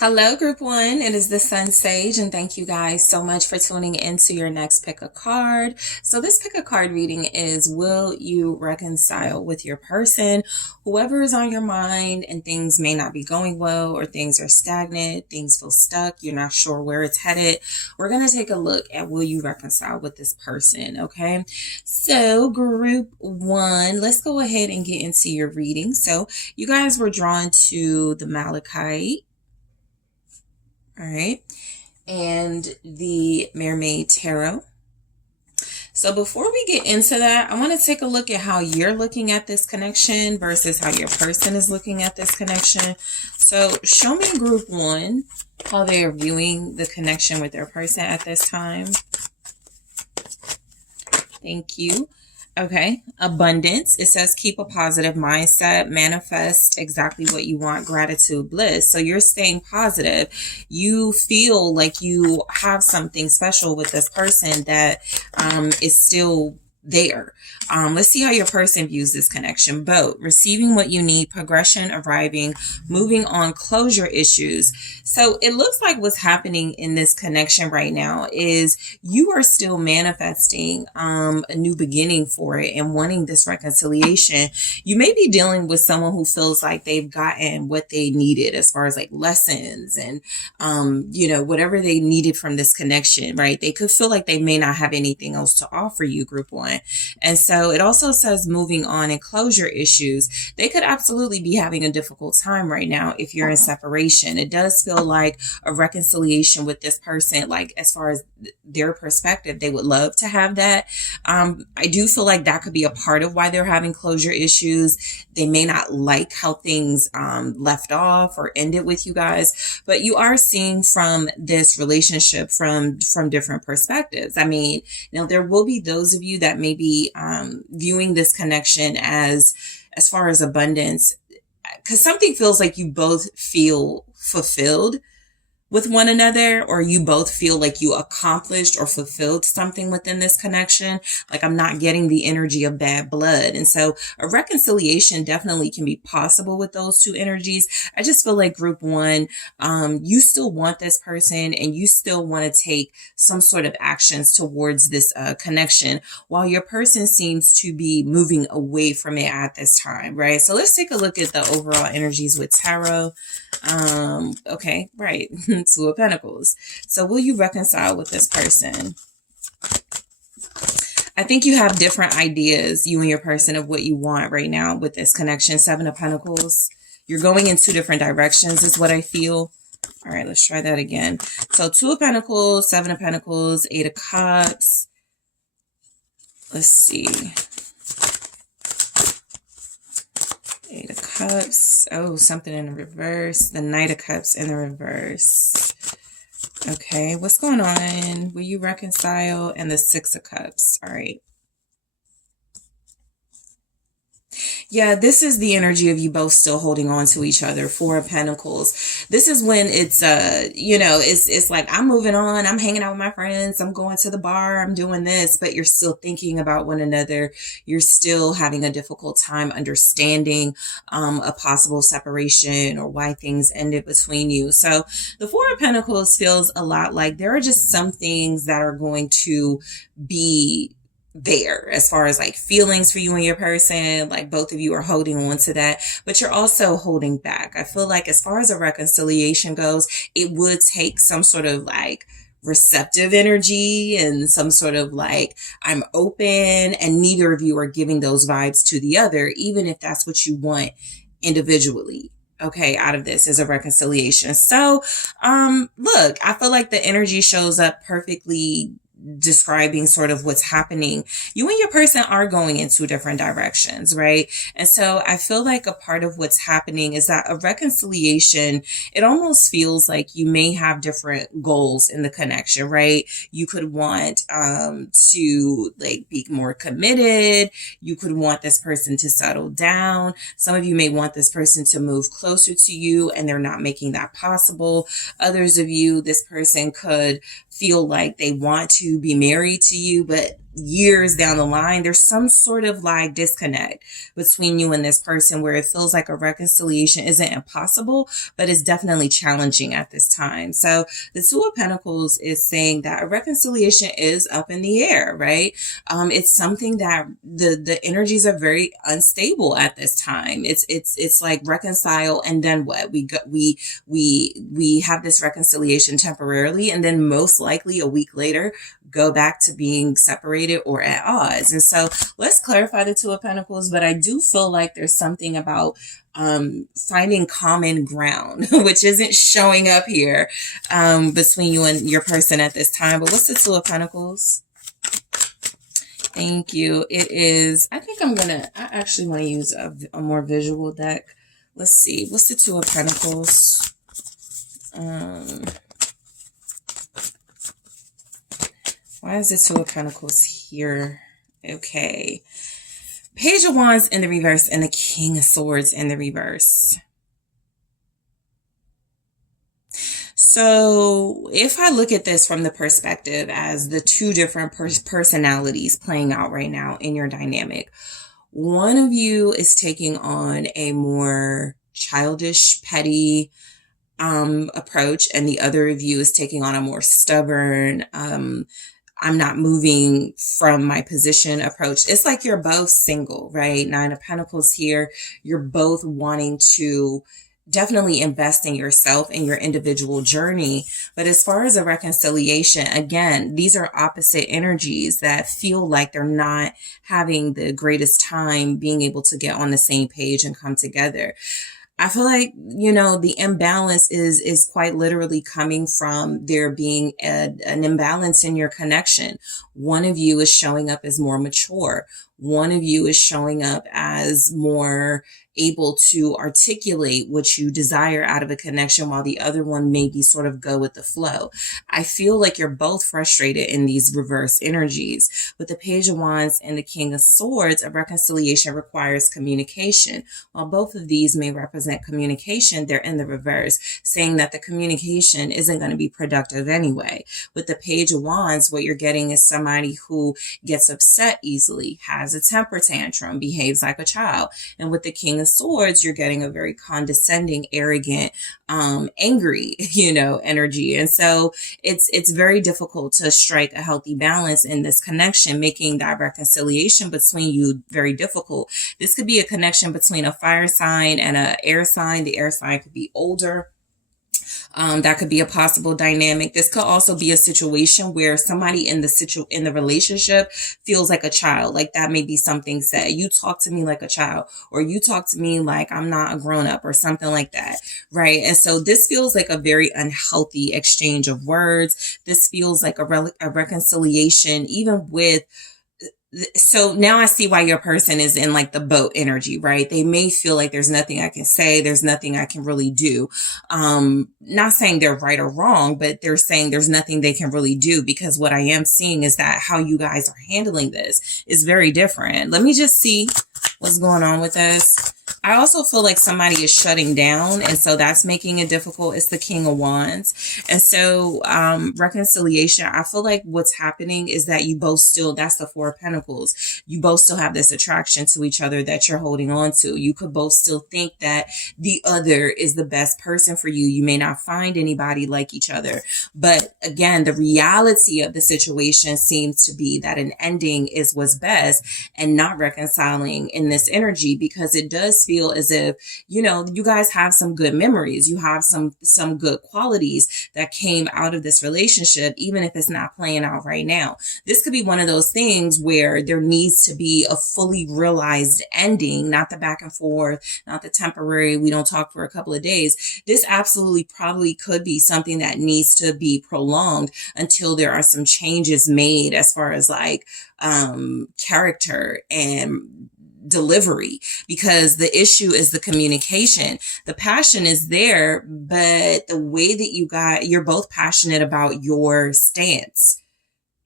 Hello, Group One. It is the SunSage, and thank you guys so much for tuning into your next pick a card. So this pick a card reading is, will you reconcile with your person? Whoever is on your mind and things may not be going well, or things are stagnant, things feel stuck, you're not sure where it's headed. We're going to take a look at will you reconcile with this person, okay? So Group One, let's go ahead and get into your reading. So you guys were drawn to the Malachite. All right, and the Mermaid Tarot. So before we get into that, I want to take a look at how you're looking at this connection versus how your person is looking at this connection. So show me, Group One, how they are viewing the connection with their person at this time. Thank you. Okay, abundance. It says keep a positive mindset, manifest exactly what you want, gratitude, bliss. So you're staying positive. You feel like you have something special with this person that is still there. Let's see how your person views this connection. Boat, receiving what you need, progression, arriving, moving on, closure issues. So it looks like what's happening in this connection right now is you are still manifesting a new beginning for it and wanting this reconciliation. You may be dealing with someone who feels like they've gotten what they needed as far as like lessons and whatever they needed from this connection, right? They could feel like they may not have anything else to offer you, Group One. And so it also says moving on and closure issues. They could absolutely be having a difficult time right now if you're in separation. It does feel like a reconciliation with this person, like as far as their perspective, they would love to have that. I do feel like that could be a part of why they're having closure issues. They may not like how things left off or ended with you guys, but you are seeing from this relationship from different perspectives. I mean, now there will be those of you that may be viewing this connection as far as abundance, because something feels like you both feel fulfilled with one another, or you both feel like you accomplished or fulfilled something within this connection. Like, I'm not getting the energy of bad blood. And so a reconciliation definitely can be possible with those two energies. I just feel like, Group One, you still want this person and you still want to take some sort of actions towards this connection, while your person seems to be moving away from it at this time, right? So let's take a look at the overall energies with tarot. Okay, right. Two of Pentacles. So will you reconcile with this person? I think you have different ideas, you and your person, of what you want right now with this connection. Seven of Pentacles. You're going in two different directions is what I feel. All right, let's try that again. So Two of Pentacles, Seven of Pentacles, Eight of Cups. Let's see. Eight of Cups. Oh, something in the reverse. The Knight of Cups in the reverse. Okay, what's going on? Will you reconcile? And the Six of Cups. All right. Yeah, this is the energy of you both still holding on to each other. Four of Pentacles. This is when it's, it's like, I'm moving on. I'm hanging out with my friends. I'm going to the bar. I'm doing this, but you're still thinking about one another. You're still having a difficult time understanding a possible separation or why things ended between you. So the Four of Pentacles feels a lot like there are just some things that are going to be there as far as like feelings for you and your person. Like, both of you are holding on to that, but you're also holding back. I feel like as far as a reconciliation goes, it would take some sort of like receptive energy and some sort of like, I'm open, and neither of you are giving those vibes to the other, even if that's what you want individually. Okay, out of this is a reconciliation. So look, I feel like the energy shows up perfectly describing sort of what's happening. You and your person are going in two different directions, right? And so I feel like a part of what's happening is that a reconciliation, it almost feels like you may have different goals in the connection, right? You could want to like be more committed. You could want this person to settle down. Some of you may want this person to move closer to you, and they're not making that possible. Others of you, this person could feel like they want to be married to you, but years down the line, there's some sort of like disconnect between you and this person where it feels like a reconciliation isn't impossible, but it's definitely challenging at this time. So the Two of Pentacles is saying that a reconciliation is up in the air, right? It's something that the energies are very unstable at this time. It's like reconcile, and then what? We have this reconciliation temporarily, and then most likely a week later go back to being separated or at odds. And so let's clarify the Two of Pentacles, but I do feel like there's something about finding common ground, which isn't showing up here between you and your person at this time. But what's the Two of Pentacles? Thank you. It is, I actually want to use a more visual deck. Let's see. What's the Two of Pentacles? Why is the Two of Pentacles here? Okay. Page of Wands in the reverse and the King of Swords in the reverse. So if I look at this from the perspective as the two different personalities playing out right now in your dynamic, one of you is taking on a more childish, petty approach, and the other of you is taking on a more stubborn, I'm not moving from my position approach. It's like you're both single, right? Nine of Pentacles here. You're both wanting to definitely invest in yourself and your individual journey. But as far as a reconciliation, again, these are opposite energies that feel like they're not having the greatest time being able to get on the same page and come together. I feel like, the imbalance is quite literally coming from there being an imbalance in your connection. One of you is showing up as more mature. One of you is showing up as more able to articulate what you desire out of a connection, while the other one maybe sort of go with the flow. I feel like you're both frustrated in these reverse energies. With the Page of Wands and the King of Swords, a reconciliation requires communication. While both of these may represent communication, they're in the reverse, saying that the communication isn't going to be productive anyway. With the Page of Wands, what you're getting is somebody who gets upset easily, has a temper tantrum, behaves like a child. And with the King of Swords, you're getting a very condescending, arrogant, angry, energy. And so it's very difficult to strike a healthy balance in this connection, making that reconciliation between you very difficult. This could be a connection between a fire sign and an air sign. The air sign could be older. That could be a possible dynamic. This could also be a situation where somebody in the relationship feels like a child. Like that may be something said. You talk to me like a child, or you talk to me like I'm not a grown up, or something like that. Right. And so this feels like a very unhealthy exchange of words. This feels like a reconciliation, even with. So now I see why your person is in like the boat energy, right? They may feel like there's nothing I can say. There's nothing I can really do. Not saying they're right or wrong, but they're saying there's nothing they can really do, because what I am seeing is that how you guys are handling this is very different. Let me just see what's going on with this. I also feel like somebody is shutting down, and so that's making it difficult. It's the King of Wands. And so reconciliation, I feel like what's happening is that you both still, that's the Four of Pentacles, you both still have this attraction to each other that you're holding on to. You could both still think that the other is the best person for you. You may not find anybody like each other. But again, the reality of the situation seems to be that an ending is what's best, and not reconciling in this energy, because it does feel as if, you guys have some good memories. You have some good qualities that came out of this relationship, even if it's not playing out right now. This could be one of those things where there needs to be a fully realized ending, not the back and forth, not the temporary, we don't talk for a couple of days. This absolutely probably could be something that needs to be prolonged until there are some changes made as far as like character and delivery, because the issue is the communication. The passion is there, but the way that you're both passionate about your stance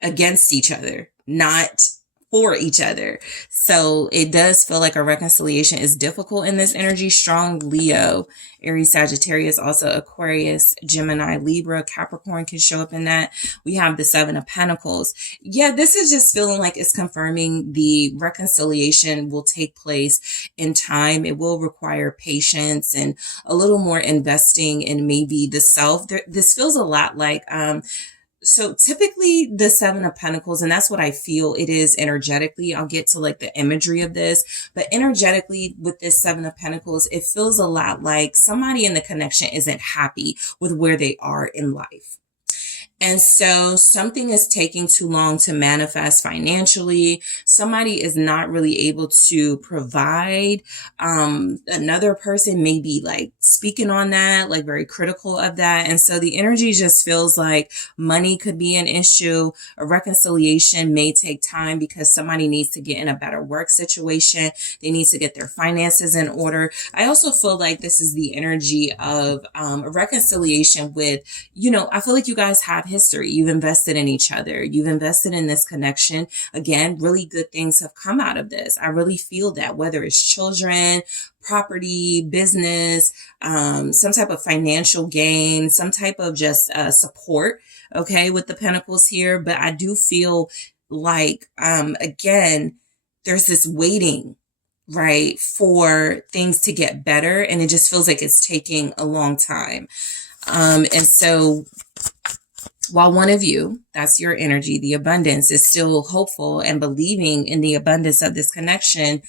against each other, not for each other. So it does feel like a reconciliation is difficult in this energy. Strong Leo, Aries, Sagittarius, also Aquarius, Gemini, Libra, Capricorn can show up in that. We have the Seven of Pentacles. Yeah, this is just feeling like it's confirming the reconciliation will take place in time. It will require patience and a little more investing in maybe the self. This feels a lot like, so typically the Seven of Pentacles, and that's what I feel it is energetically. I'll get to like the imagery of this, but energetically with this Seven of Pentacles, it feels a lot like somebody in the connection isn't happy with where they are in life. And so something is taking too long to manifest financially. Somebody is not really able to provide. Another person may be like speaking on that, like very critical of that. And so the energy just feels like money could be an issue. A reconciliation may take time because somebody needs to get in a better work situation. They need to get their finances in order. I also feel like this is the energy of a reconciliation with, I feel like you guys have history. You've invested in each other. You've invested in this connection. Again, really good things have come out of this. I really feel that, whether it's children, property, business, some type of financial gain, some type of just support, okay, with the Pentacles here. But I do feel like, again, there's this waiting, right, for things to get better. And it just feels like it's taking a long time. And so while one of you, that's your energy, the abundance, is still hopeful and believing in the abundance of this connection,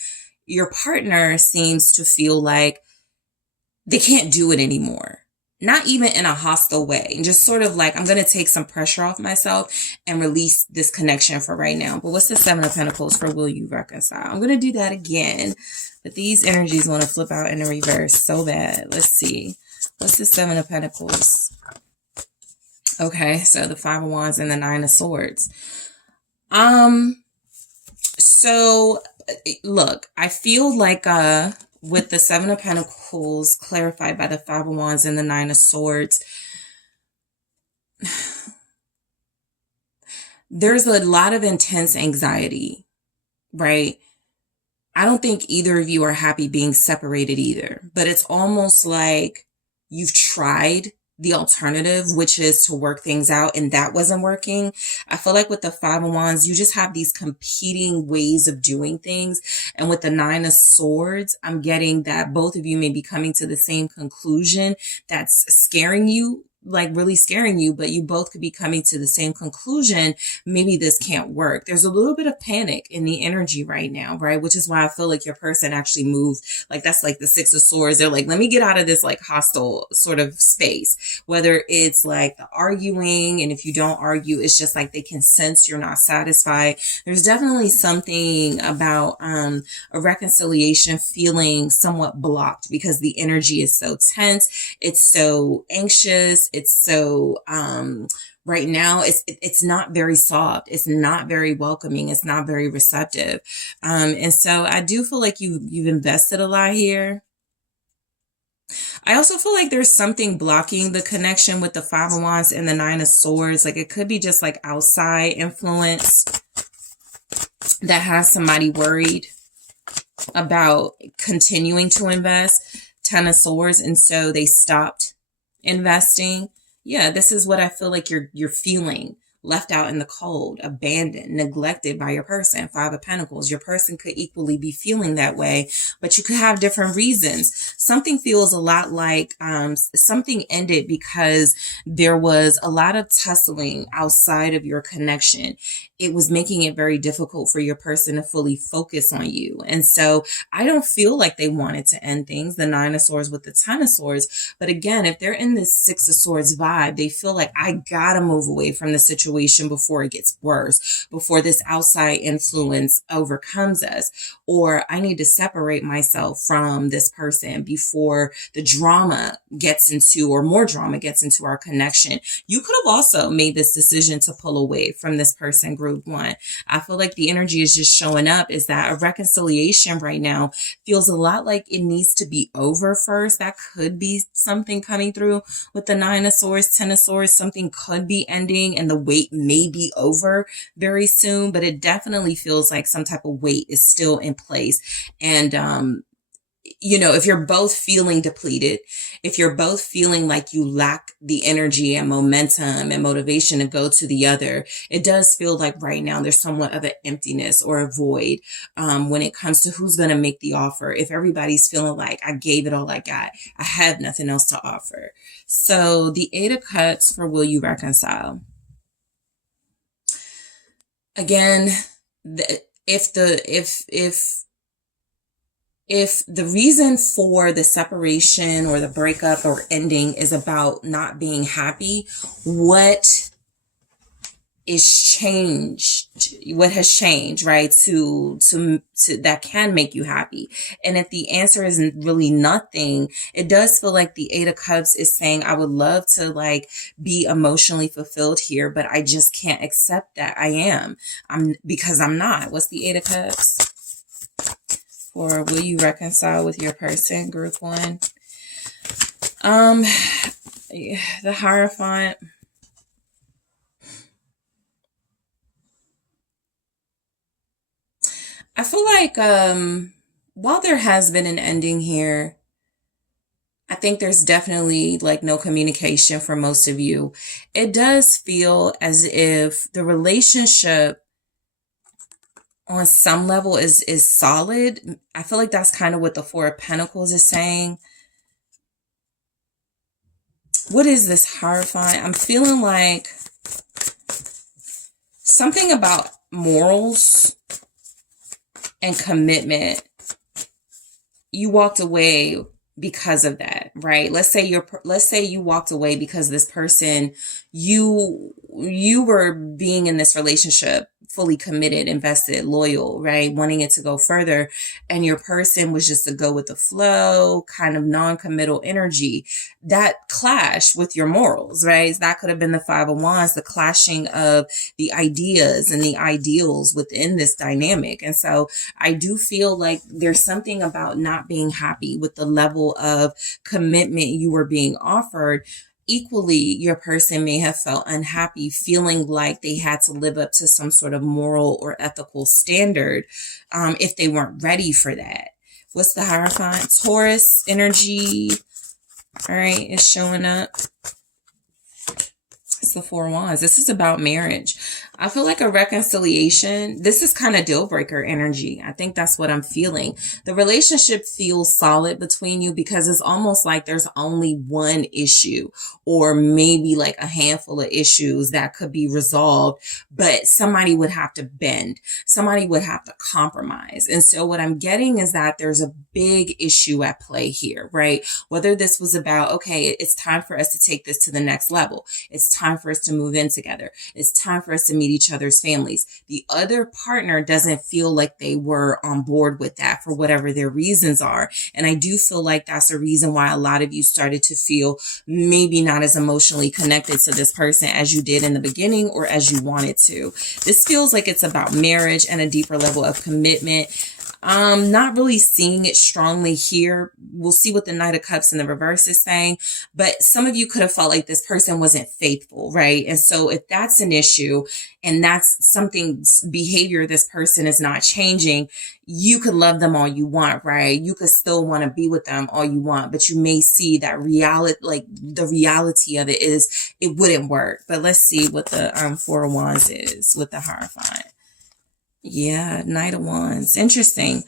your partner seems to feel like they can't do it anymore. Not even in a hostile way. And just sort of like, I'm going to take some pressure off myself and release this connection for right now. But what's the Seven of Pentacles for will you reconcile? I'm going to do that again. But these energies want to flip out in the reverse so bad. Let's see. What's the Seven of Pentacles? Okay, so the Five of Wands and the Nine of Swords. So look, I feel like with the Seven of Pentacles clarified by the Five of Wands and the Nine of Swords, there's a lot of intense anxiety, right? I don't think either of you are happy being separated either, but it's almost like you've tried the alternative, which is to work things out, and that wasn't working. I feel like with the Five of Wands, you just have these competing ways of doing things. And with the Nine of Swords, I'm getting that both of you may be coming to the same conclusion that's scaring you, like really scaring you, but you both could be coming to the same conclusion. Maybe this can't work. There's a little bit of panic in the energy right now, right? Which is why I feel like your person actually moved. Like that's like the Six of Swords. They're like, let me get out of this like hostile sort of space, whether it's like the arguing. And if you don't argue, it's just like they can sense you're not satisfied. There's definitely something about a reconciliation feeling somewhat blocked because the energy is so tense. It's so anxious. It's so, right now, it's not very soft. It's not very welcoming. It's not very receptive. And so I do feel like you've invested a lot here. I also feel like there's something blocking the connection with the Five of Wands and the Nine of Swords. Like it could be just like outside influence that has somebody worried about continuing to invest. Ten of Swords. And so they stopped investing. Yeah, this is what I feel like you're feeling. Left out in the cold, abandoned, neglected by your person. Five of Pentacles. Your person could equally be feeling that way, but you could have different reasons. Something feels a lot like something ended because there was a lot of tussling outside of your connection. It was making it very difficult for your person to fully focus on you. And so I don't feel like they wanted to end things, the Nine of Swords with the Ten of Swords. But again, if they're in this Six of Swords vibe, they feel like I gotta move away from the situation before it gets worse, before this outside influence overcomes us, or I need to separate myself from this person before the drama gets into, or more drama gets into our connection. You could have also made this decision to pull away from this person, group one. I feel like the energy is just showing up is that a reconciliation right now feels a lot like it needs to be over first. That could be something coming through with the Nine of Swords, Ten of Swords. Something could be ending and the weight weight may be over very soon, but it definitely feels like some type of weight is still in place. And if you're both feeling depleted, if you're both feeling like you lack the energy and momentum and motivation to go to the other, it does feel like right now there's somewhat of an emptiness or a void when it comes to who's going to make the offer. If everybody's feeling like I gave it all I got, I have nothing else to offer. So the Eight of Cups for will you reconcile? Again, if the reason for the separation or the breakup or ending is about not being happy, what has changed, right? To that can make you happy. And if the answer is really nothing, it does feel like the Eight of Cups is saying, I would love to like be emotionally fulfilled here, but I just can't accept that because I'm not. What's the Eight of Cups? Or will you reconcile with your person, group one? The Hierophant. I feel like while there has been an ending here, I think there's definitely like no communication for most of you. It does feel as if the relationship on some level is solid. I feel like that's kind of what the Four of Pentacles is saying. What is this Hierophant? I'm feeling like something about morals and commitment. You walked away because of that, right? Let's say you walked away because this person, you were being in this relationship fully committed, invested, loyal, right? Wanting it to go further. And your person was just to go with the flow, kind of non-committal energy. That clash with your morals, right? That could have been the Five of Wands, the clashing of the ideas and the ideals within this dynamic. And so I do feel like there's something about not being happy with the level of commitment you were being offered. Equally, your person may have felt unhappy, feeling like they had to live up to some sort of moral or ethical standard if they weren't ready for that. What's the Hierophant? Taurus energy. All right, it's showing up. It's the Four of Wands. This is about marriage. I feel like a reconciliation. This is kind of deal breaker energy. I think that's what I'm feeling. The relationship feels solid between you because it's almost like there's only one issue or maybe like a handful of issues that could be resolved, but somebody would have to bend. Somebody would have to compromise. And so what I'm getting is that there's a big issue at play here, right? Whether this was about, okay, it's time for us to take this to the next level. It's time for us to move in together. It's time for us to meet each other's families. The other partner doesn't feel like they were on board with that for whatever their reasons are. And I do feel like that's a reason why a lot of you started to feel maybe not as emotionally connected to this person as you did in the beginning or as you wanted to. This feels like it's about marriage and a deeper level of commitment. Not really seeing it strongly here. We'll see what the Knight of Cups in the reverse is saying, but some of you could have felt like this person wasn't faithful, right? And so if that's an issue and that's something behavior this person is not changing, you could love them all you want, right? You could still want to be with them all you want, but you may see that reality, like the reality of it is it wouldn't work. But let's see what the Four of Wands is with the Hierophant. Yeah, Knight of Wands. Interesting.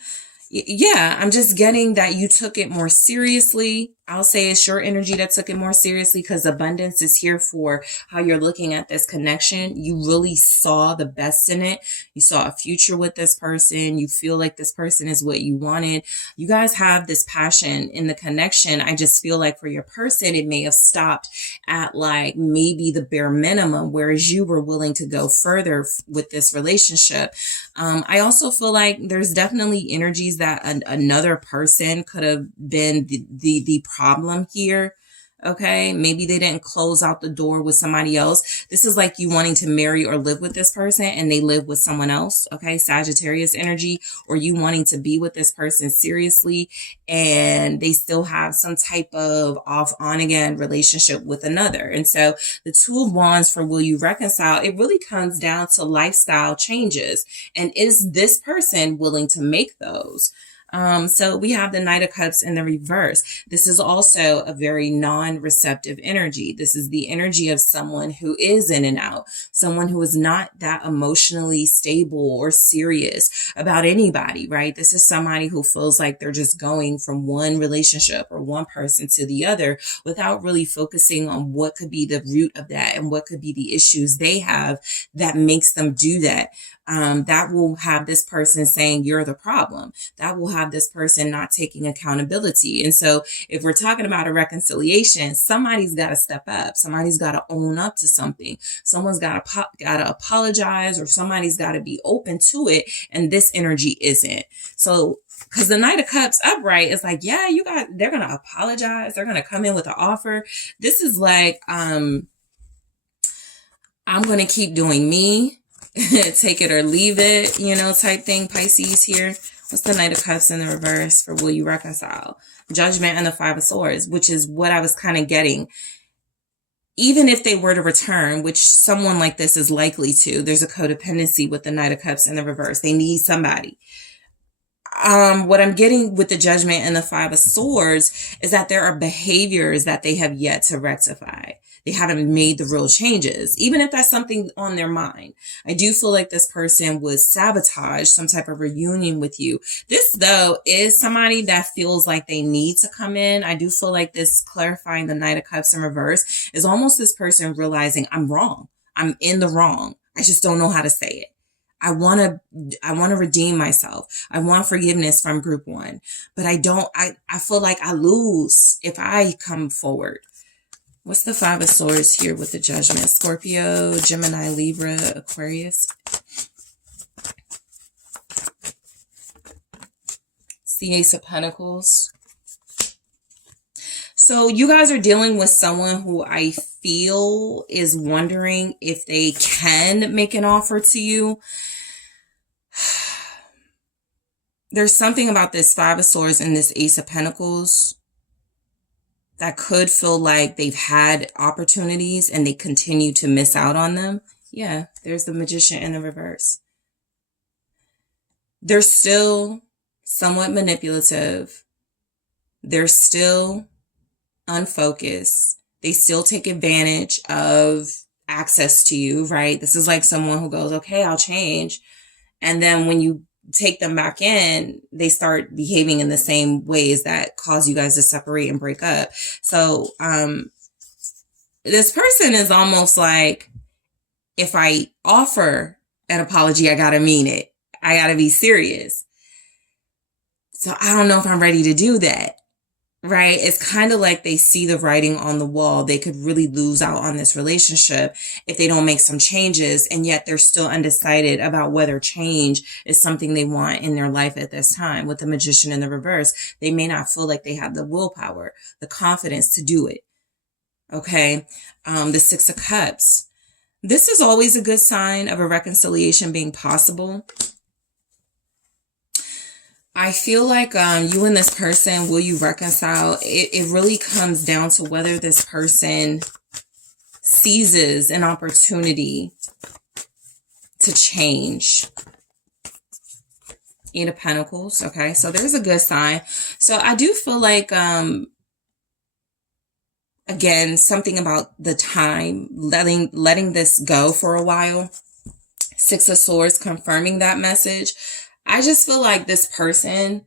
Yeah, I'm just getting that you took it more seriously. I'll say it's your energy that took it more seriously because abundance is here for how you're looking at this connection. You really saw the best in it. You saw a future with this person. You feel like this person is what you wanted. You guys have this passion in the connection. I just feel like for your person, it may have stopped at like maybe the bare minimum, whereas you were willing to go further with this relationship. I also feel like there's definitely energies that another person could have been the problem here. Okay, maybe they didn't close out the door with somebody else. This is like you wanting to marry or live with this person and they live with someone else. Okay, Sagittarius energy, or you wanting to be with this person seriously and they still have some type of off on again relationship with another. And so the Two of Wands for will you reconcile, it really comes down to lifestyle changes. And is this person willing to make those? So we have the Knight of Cups in the reverse. This is also a very non-receptive energy. This is the energy of someone who is in and out, someone who is not that emotionally stable or serious about anybody, right? This is somebody who feels like they're just going from one relationship or one person to the other without really focusing on what could be the root of that and what could be the issues they have that makes them do that. That will have this person saying you're the problem. That will have this person not taking accountability. And so if we're talking about a reconciliation, somebody's got to step up. Somebody's got to own up to something. Someone's got to apologize, or somebody's got to be open to it. And this energy isn't. So because the Knight of Cups upright is like, yeah, they're going to apologize. They're going to come in with an offer. This is like, I'm going to keep doing me. Take it or leave it, type thing. Pisces here. What's the Knight of Cups in the reverse for will you reconcile? Judgment and the Five of Swords, which is what I was kind of getting. Even if they were to return, which someone like this is likely to, there's a codependency with the Knight of Cups in the reverse. They need somebody. What I'm getting with the Judgment and the Five of Swords is that there are behaviors that they have yet to rectify. They haven't made the real changes, even if that's something on their mind. I do feel like this person would sabotage some type of reunion with you. This, though, is somebody that feels like they need to come in. I do feel like this clarifying the Knight of Cups in reverse is almost this person realizing I'm wrong. I'm in the wrong. I just don't know how to say it. I want to redeem myself. I want forgiveness from group one, but I feel like I lose if I come forward. What's the Five of Swords here with the Judgment? Scorpio, Gemini, Libra, Aquarius. It's the Ace of Pentacles. So you guys are dealing with someone who I feel is wondering if they can make an offer to you. There's something about this Five of Swords and this Ace of Pentacles that could feel like they've had opportunities and they continue to miss out on them. Yeah, there's the Magician in the reverse. They're still somewhat manipulative. They're still unfocused. They still take advantage of access to you, right? This is like someone who goes, okay, I'll change. And then when you take them back in, they start behaving in the same ways that cause you guys to separate and break up. So this person is almost like, if I offer an apology, I gotta mean it. I gotta be serious. So I don't know if I'm ready to do that. Right? It's kind of like they see the writing on the wall. They could really lose out on this relationship if they don't make some changes, and yet they're still undecided about whether change is something they want in their life at this time. With the Magician in the reverse, they may not feel like they have the willpower, the confidence to do it. Okay? The Six of Cups. This is always a good sign of a reconciliation being possible. I feel like you and this person, will you reconcile? It really comes down to whether this person seizes an opportunity to change. Eight of Pentacles. Okay, so there's a good sign. So I do feel like, again, something about the time, letting this go for a while. Six of Swords confirming that message. I just feel like this person,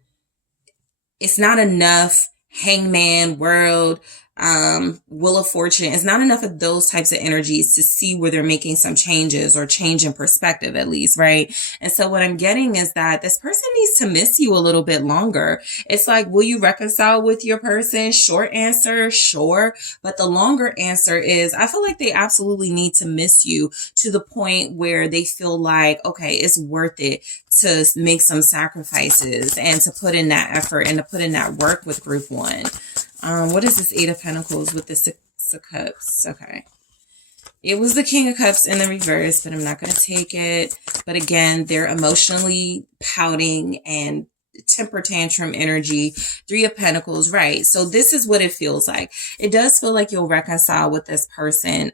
it's not enough Hangman, World, Wheel of Fortune. It's not enough of those types of energies to see where they're making some changes or change in perspective, at least, right? And so what I'm getting is that this person needs to miss you a little bit longer. It's like, will you reconcile with your person? Short answer, sure. But the longer answer is, I feel like they absolutely need to miss you to the point where they feel like, okay, it's worth it to make some sacrifices and to put in that effort and to put in that work with group one. What is this Eight of Pentacles with the Six of Cups? Okay. It was the King of Cups in the reverse, but I'm not going to take it. But again, they're emotionally pouting and temper tantrum energy. Three of Pentacles, right? So this is what it feels like. It does feel like you'll reconcile with this person.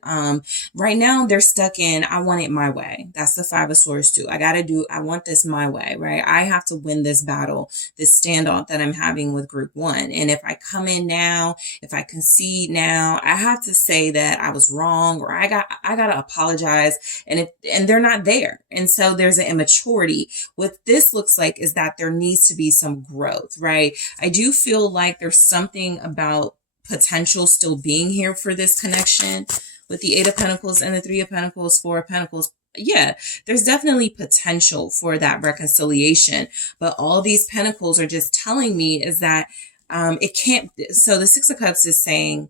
Right now they're stuck in, I want it my way. That's the Five of Swords too. I want this my way, right? I have to win this battle, this standoff that I'm having with group one. And if I come in now, if I concede now, I have to say that I was wrong, or I got to apologize. And they're not there. And so there's an immaturity. What this looks like is that there needs to be some growth, right? I do feel like there's something about potential still being here for this connection with the Eight of Pentacles and the Three of Pentacles, Four of Pentacles. Yeah, there's definitely potential for that reconciliation, but all these pentacles are just telling me is that it can't. So the Six of Cups is saying,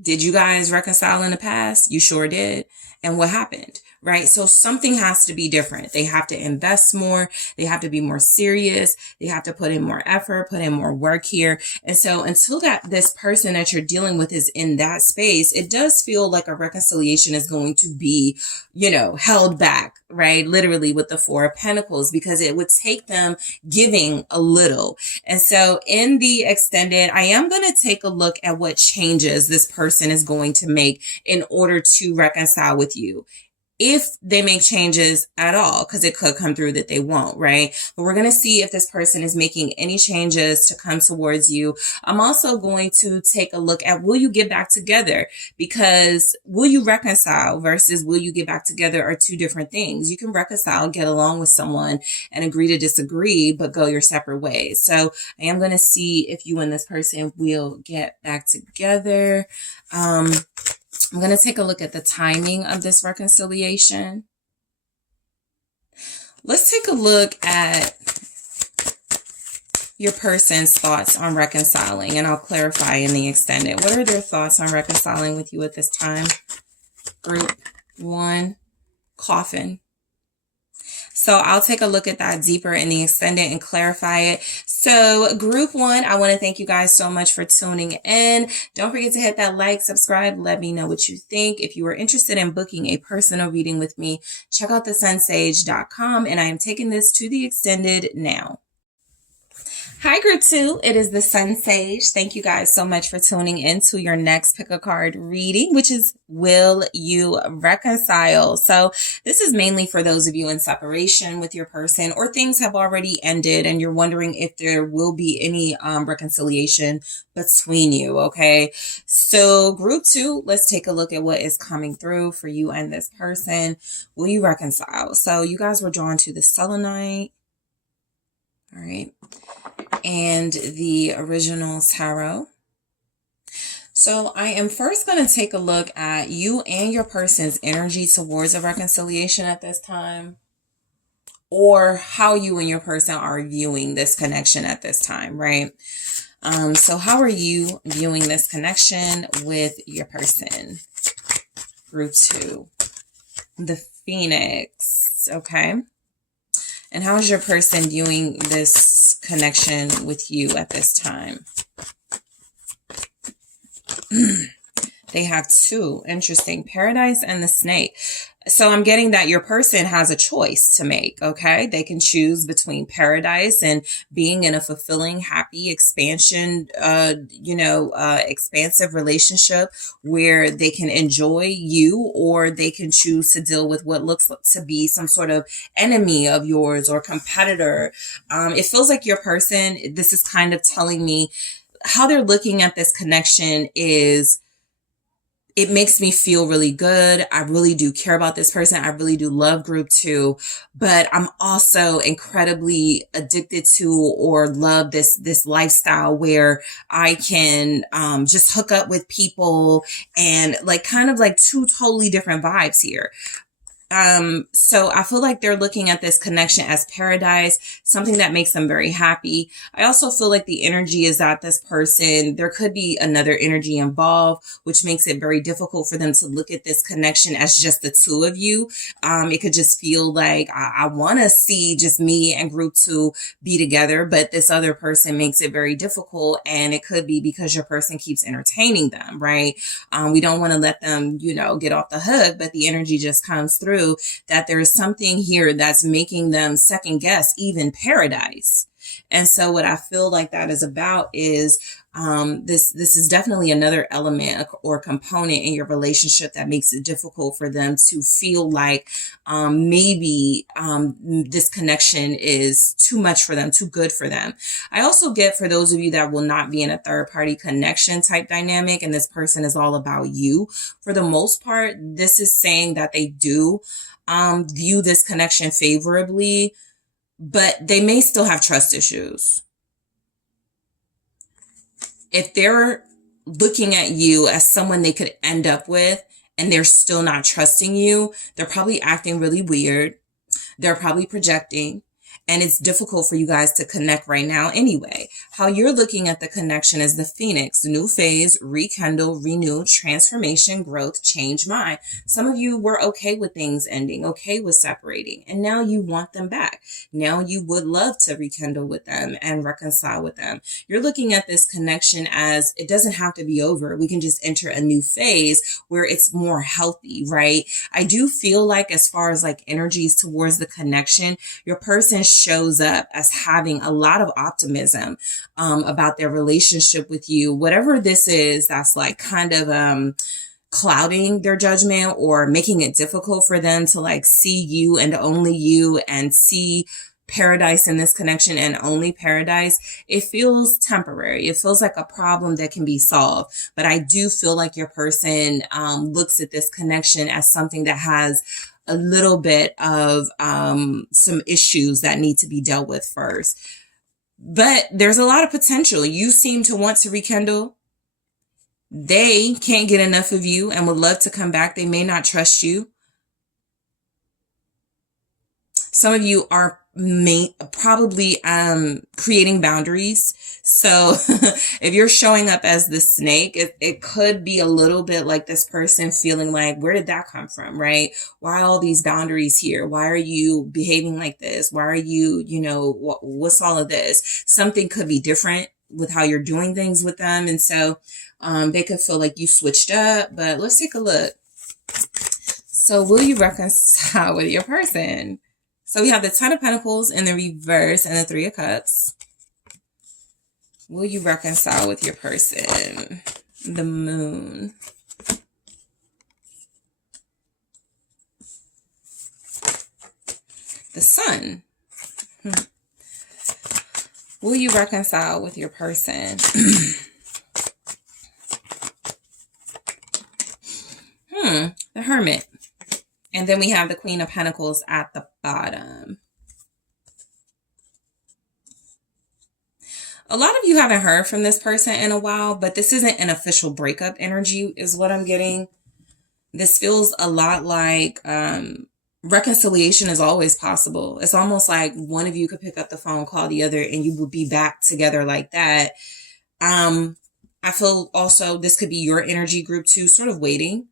did you guys reconcile in the past? You sure did. And what happened? Right? So something has to be different. They have to invest more. They have to be more serious. They have to put in more effort, put in more work here. And so until this person that you're dealing with is in that space, it does feel like a reconciliation is going to be, held back, right? Literally with the Four of Pentacles, because it would take them giving a little. And so in the extended, I am going to take a look at what changes this person is going to make in order to reconcile with you, if they make changes at all, because it could come through that they won't, right? But we're going to see if this person is making any changes to come towards you. I'm also going to take a look at, will you get back together? Because will you reconcile versus will you get back together are two different things. You can reconcile, get along with someone and agree to disagree, but go your separate ways. So I am going to see if you and this person will get back together. I'm going to take a look at the timing of this reconciliation. Let's take a look at your person's thoughts on reconciling, and I'll clarify in the extended. What are their thoughts on reconciling with you at this time? Group one, Coffin. So I'll take a look at that deeper in the extended and clarify it. So group one, I want to thank you guys so much for tuning in. Don't forget to hit that like, subscribe, let me know what you think. If you are interested in booking a personal reading with me, check out TheSunSage.com, and I am taking this to the extended now. Hi, group two. It is the SunSage. Thank you guys so much for tuning in to your next pick a card reading, which is Will You Reconcile? So this is mainly for those of you in separation with your person, or things have already ended and you're wondering if there will be any reconciliation between you. Okay. So group two, let's take a look at what is coming through for you and this person. Will you reconcile? So you guys were drawn to the selenite. All right. And the original tarot. So I am first going to take a look at you and your person's energy towards a reconciliation at this time, or how you and your person are viewing this connection at this time, right? So how are you viewing this connection with your person? Group two, the Phoenix. Okay. And how is your person viewing this connection with you at this time? They have two. Interesting. Paradise and the Snake. So I'm getting that your person has a choice to make, okay? They can choose between paradise and being in a fulfilling, happy, expansive relationship where they can enjoy you, or they can choose to deal with what looks to be some sort of enemy of yours or competitor. It feels like your person, this is kind of telling me how they're looking at this connection is, it makes me feel really good. I really do care about this person. I really do love group two, but I'm also incredibly addicted to or love this lifestyle where I can just hook up with people, and kind of like two totally different vibes here. So I feel like they're looking at this connection as paradise, something that makes them very happy. I also feel like the energy is that this person, there could be another energy involved, which makes it very difficult for them to look at this connection as just the two of you. It could just feel like I want to see just me and group two be together, but this other person makes it very difficult. And it could be because your person keeps entertaining them, right? We don't want to let them, get off the hook, but the energy just comes through that there is something here that's making them second guess even paradise. And so what I feel like that is about is this is definitely another element or component in your relationship that makes it difficult for them to feel like maybe this connection is too much for them, too good for them. I also get, for those of you that will not be in a third party connection type dynamic and this person is all about you, for the most part, this is saying that they do view this connection favorably, but they may still have trust issues. If they're looking at you as someone they could end up with and they're still not trusting you, they're probably acting really weird. They're probably projecting. And it's difficult for you guys to connect right now anyway. How you're looking at the connection is the Phoenix, new phase, rekindle, renew, transformation, growth, change mind. Some of you were okay with things ending, okay with separating, and now you want them back. Now you would love to rekindle with them and reconcile with them. You're looking at this connection as it doesn't have to be over. We can just enter a new phase where it's more healthy, right? I do feel like as far as like energies towards the connection, your person shows up as having a lot of optimism about their relationship with you. Whatever this is, that's like kind of clouding their judgment or making it difficult for them to like see you and only you and see paradise in this connection and only paradise. It feels temporary. It feels like a problem that can be solved. But I do feel like your person looks at this connection as something that has a little bit of some issues that need to be dealt with first. But there's a lot of potential. You seem to want to rekindle. They can't get enough of you and would love to come back. They may not trust you. Some of you are probably creating boundaries. So if you're showing up as the snake, it could be a little bit like this person feeling like, where did that come from, right? Why are all these boundaries here? Why are you behaving like this? Why are you, what's all of this? Something could be different with how you're doing things with them. And so they could feel like you switched up, but let's take a look. So will you reconcile with your person? So we have the Ten of Pentacles in the reverse and the Three of Cups. Will you reconcile with your person? The Moon. The Sun. Will you reconcile with your person? The Hermit. And then we have the Queen of Pentacles at the bottom. A lot of you haven't heard from this person in a while, but this isn't an official breakup energy is what I'm getting. This feels a lot like reconciliation is always possible. It's almost like one of you could pick up the phone, call the other, and you would be back together like that. I feel also this could be your energy group too, sort of waiting.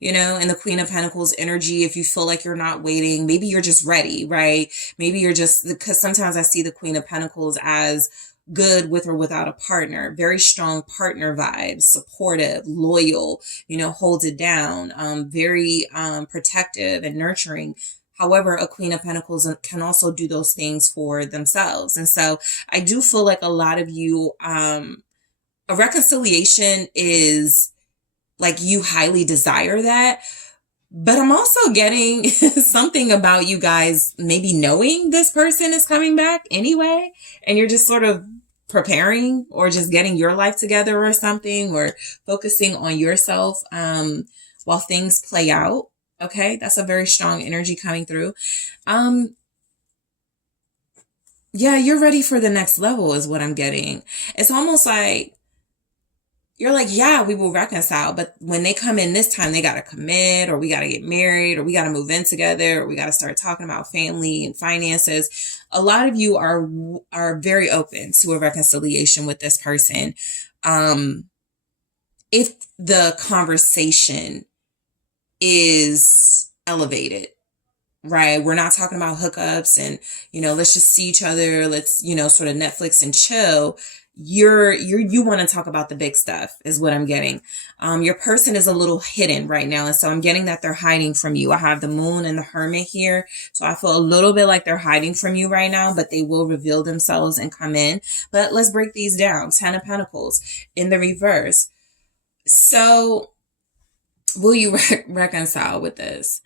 In the Queen of Pentacles energy, if you feel like you're not waiting, maybe you're just ready, right? Maybe you're just, because sometimes I see the Queen of Pentacles as good with or without a partner, very strong partner vibes, supportive, loyal, holds it down, very protective and nurturing. However, a Queen of Pentacles can also do those things for themselves. And so I do feel like a lot of you, a reconciliation is like you highly desire that. But I'm also getting something about you guys maybe knowing this person is coming back anyway. And you're just sort of preparing or just getting your life together or something, or focusing on yourself while things play out. Okay, that's a very strong energy coming through. Yeah, you're ready for the next level is what I'm getting. It's almost like you're like, yeah, we will reconcile. But when they come in this time, they got to commit, or we got to get married, or we got to move in together, or we got to start talking about family and finances. A lot of you are very open to a reconciliation with this person. If the conversation is elevated, right? We're not talking about hookups and, let's just see each other. Let's, sort of Netflix and chill. You want to talk about the big stuff is what I'm getting. Your person is a little hidden right now. And so I'm getting that they're hiding from you. I have the Moon and the Hermit here. So I feel a little bit like they're hiding from you right now, but they will reveal themselves and come in. But let's break these down. 10 of Pentacles in the reverse. So will you reconcile with this?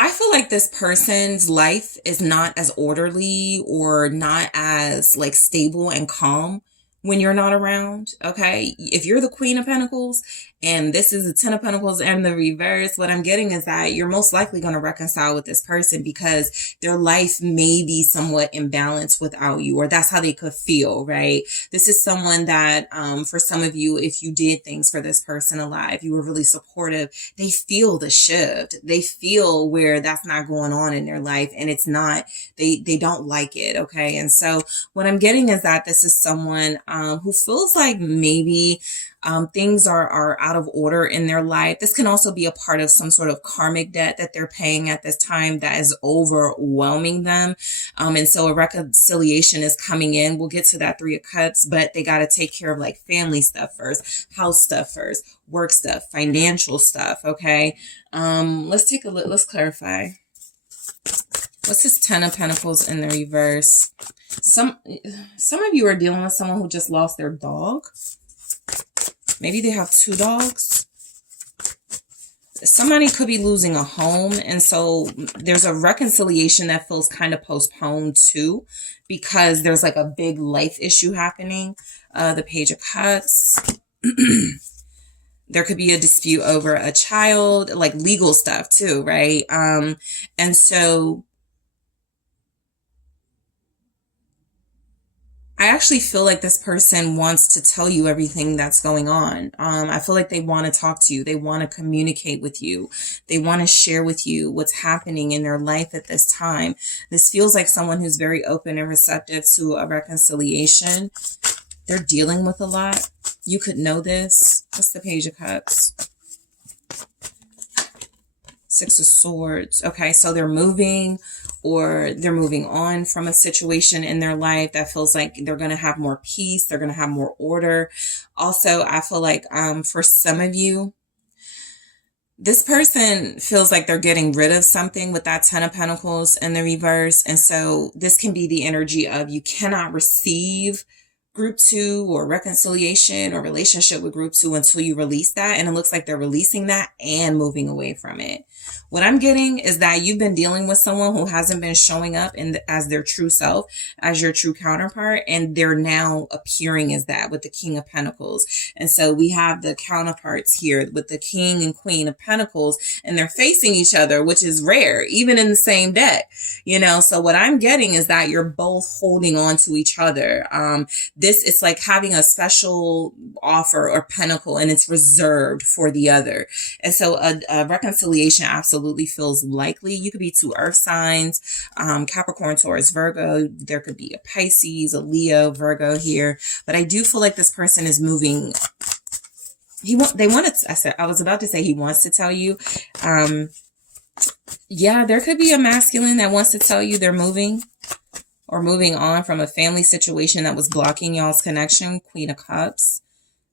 I feel like this person's life is not as orderly or not as like stable and calm when you're not around. Okay. If you're the Queen of Pentacles and this is the 10 of Pentacles and the reverse, what I'm getting is that you're most likely going to reconcile with this person because their life may be somewhat imbalanced without you, or that's how they could feel, right? This is someone that, for some of you, if you did things for this person alive, you were really supportive, they feel the shift. They feel where that's not going on in their life and it's not, they don't like it. Okay. And so what I'm getting is that this is someone, who feels like maybe things are out of order in their life. This can also be a part of some sort of karmic debt that they're paying at this time that is overwhelming them. And so a reconciliation is coming in. We'll get to that 3 of Cups, but they got to take care of like family stuff first, house stuff first, work stuff, financial stuff. Okay. Let's take a look. Let's clarify. What's this 10 of Pentacles in the reverse? Some of you are dealing with someone who just lost their dog. Maybe they have 2 dogs. Somebody could be losing a home. And so there's a reconciliation that feels kind of postponed too, because there's like a big life issue happening. The Page of Cups. There could be a dispute over a child, like legal stuff too, right? And so I actually feel like this person wants to tell you everything that's going on. I feel like they want to talk to you. They want to communicate with you. They want to share with you what's happening in their life at this time. This feels like someone who's very open and receptive to a reconciliation. They're dealing with a lot. You could know this. What's the Page of Cups? 6 of Swords. Okay, so they're moving, or they're moving on from a situation in their life that feels like they're going to have more peace. They're going to have more order. Also, I feel like for some of you, this person feels like they're getting rid of something with that 10 of Pentacles in the reverse. And so this can be the energy of you cannot receive group 2 or reconciliation or relationship with group 2 until you release that. And it looks like they're releasing that and moving away from it. What I'm getting is that you've been dealing with someone who hasn't been showing up as their true self, as your true counterpart, and they're now appearing as that with the King of Pentacles. And so we have the counterparts here with the King and Queen of Pentacles, and they're facing each other, which is rare, even in the same deck, So what I'm getting is that you're both holding on to each other. This is like having a special offer or pentacle, and it's reserved for the other. And so a reconciliation absolutely feels likely. You could be 2 earth signs, Capricorn, Taurus, Virgo. There could be a Pisces, a Leo, Virgo here. But I do feel like this person is moving. I was about to say he wants to tell you. Yeah, there could be a masculine that wants to tell you they're moving or moving on from a family situation that was blocking y'all's connection. Queen of Cups.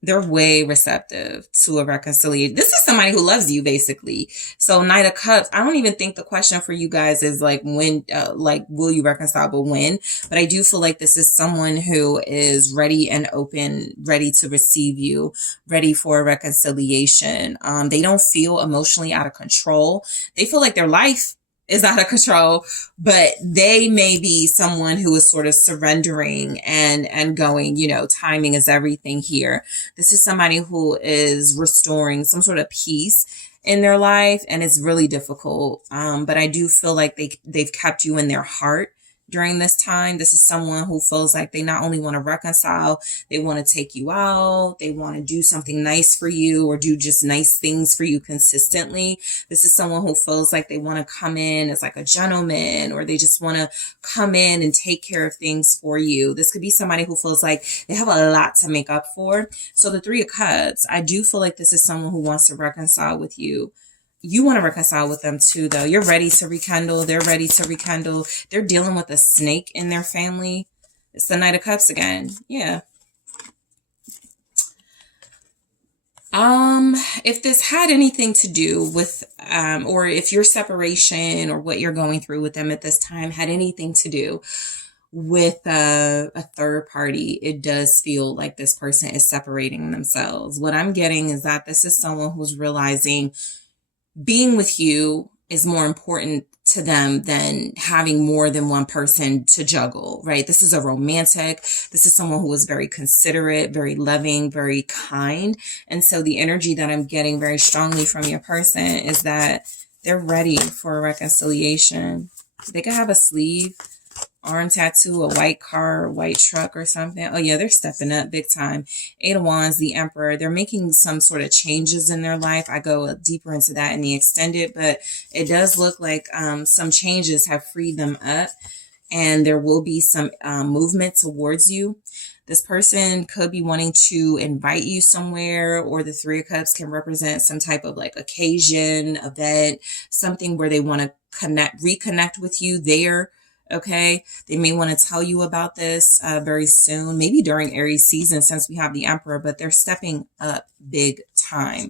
They're way receptive to a reconciliation. This is somebody who loves you, basically. So Knight of Cups, I don't even think the question for you guys is like when, will you reconcile, but when? But I do feel like this is someone who is ready and open, ready to receive you, ready for a reconciliation. They don't feel emotionally out of control. They feel like their life is out of control, but they may be someone who is sort of surrendering and going, timing is everything here. This is somebody who is restoring some sort of peace in their life, and it's really difficult. But I do feel like they've kept you in their heart during this time. This is someone who feels like they not only want to reconcile, they want to take you out, they want to do something nice for you or do just nice things for you consistently. This is someone who feels like they want to come in as like a gentleman, or they just want to come in and take care of things for you. This could be somebody who feels like they have a lot to make up for. So the Three of Cups, I do feel like this is someone who wants to reconcile with you. You want to reconcile with them too, though. You're ready to rekindle. They're ready to rekindle. They're dealing with a snake in their family. It's the Knight of Cups again. Yeah. If this had anything to do with, or if your separation or what you're going through with them at this time had anything to do with a third party, it does feel like this person is separating themselves. What I'm getting is that this is someone who's realizing being with you is more important to them than having more than one person to juggle, right? This is a romantic. This is someone who is very considerate, very loving, very kind. And so the energy that I'm getting very strongly from your person is that they're ready for a reconciliation. They could have a sleeve, arm tattoo, a white car, white truck or something. Oh yeah, they're stepping up big time. Eight of Wands, the Emperor. They're making some sort of changes in their life. I go deeper into that in the extended, but it does look like some changes have freed them up, and there will be some movement towards you. This person could be wanting to invite you somewhere, or the Three of Cups can represent some type of like occasion, event, something where they want to reconnect with you there. Okay, they may want to tell you about this very soon, maybe during Aries season, since we have the Emperor, but they're stepping up big time.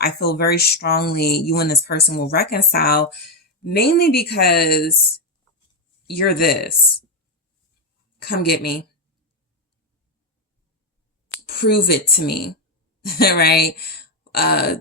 I feel very strongly you and this person will reconcile, mainly because you're this. Come get me. Prove it to me, right?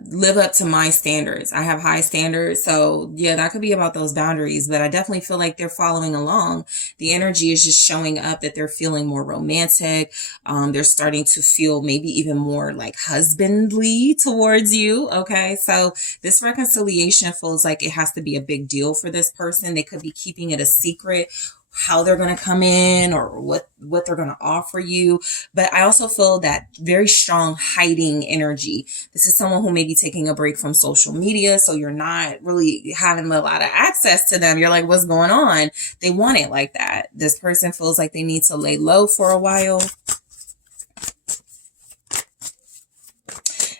Live up to my standards. I have high standards. So yeah, that could be about those boundaries, but I definitely feel like they're following along. The energy is just showing up that they're feeling more romantic. They're starting to feel maybe even more like husbandly towards you. Okay. So this reconciliation feels like it has to be a big deal for this person. They could be keeping it a secret, how they're going to come in or what they're going to offer you. But I also feel that very strong hiding energy. This is someone who may be taking a break from social media. So you're not really having a lot of access to them. You're like, what's going on? They want it like that. This person feels like they need to lay low for a while.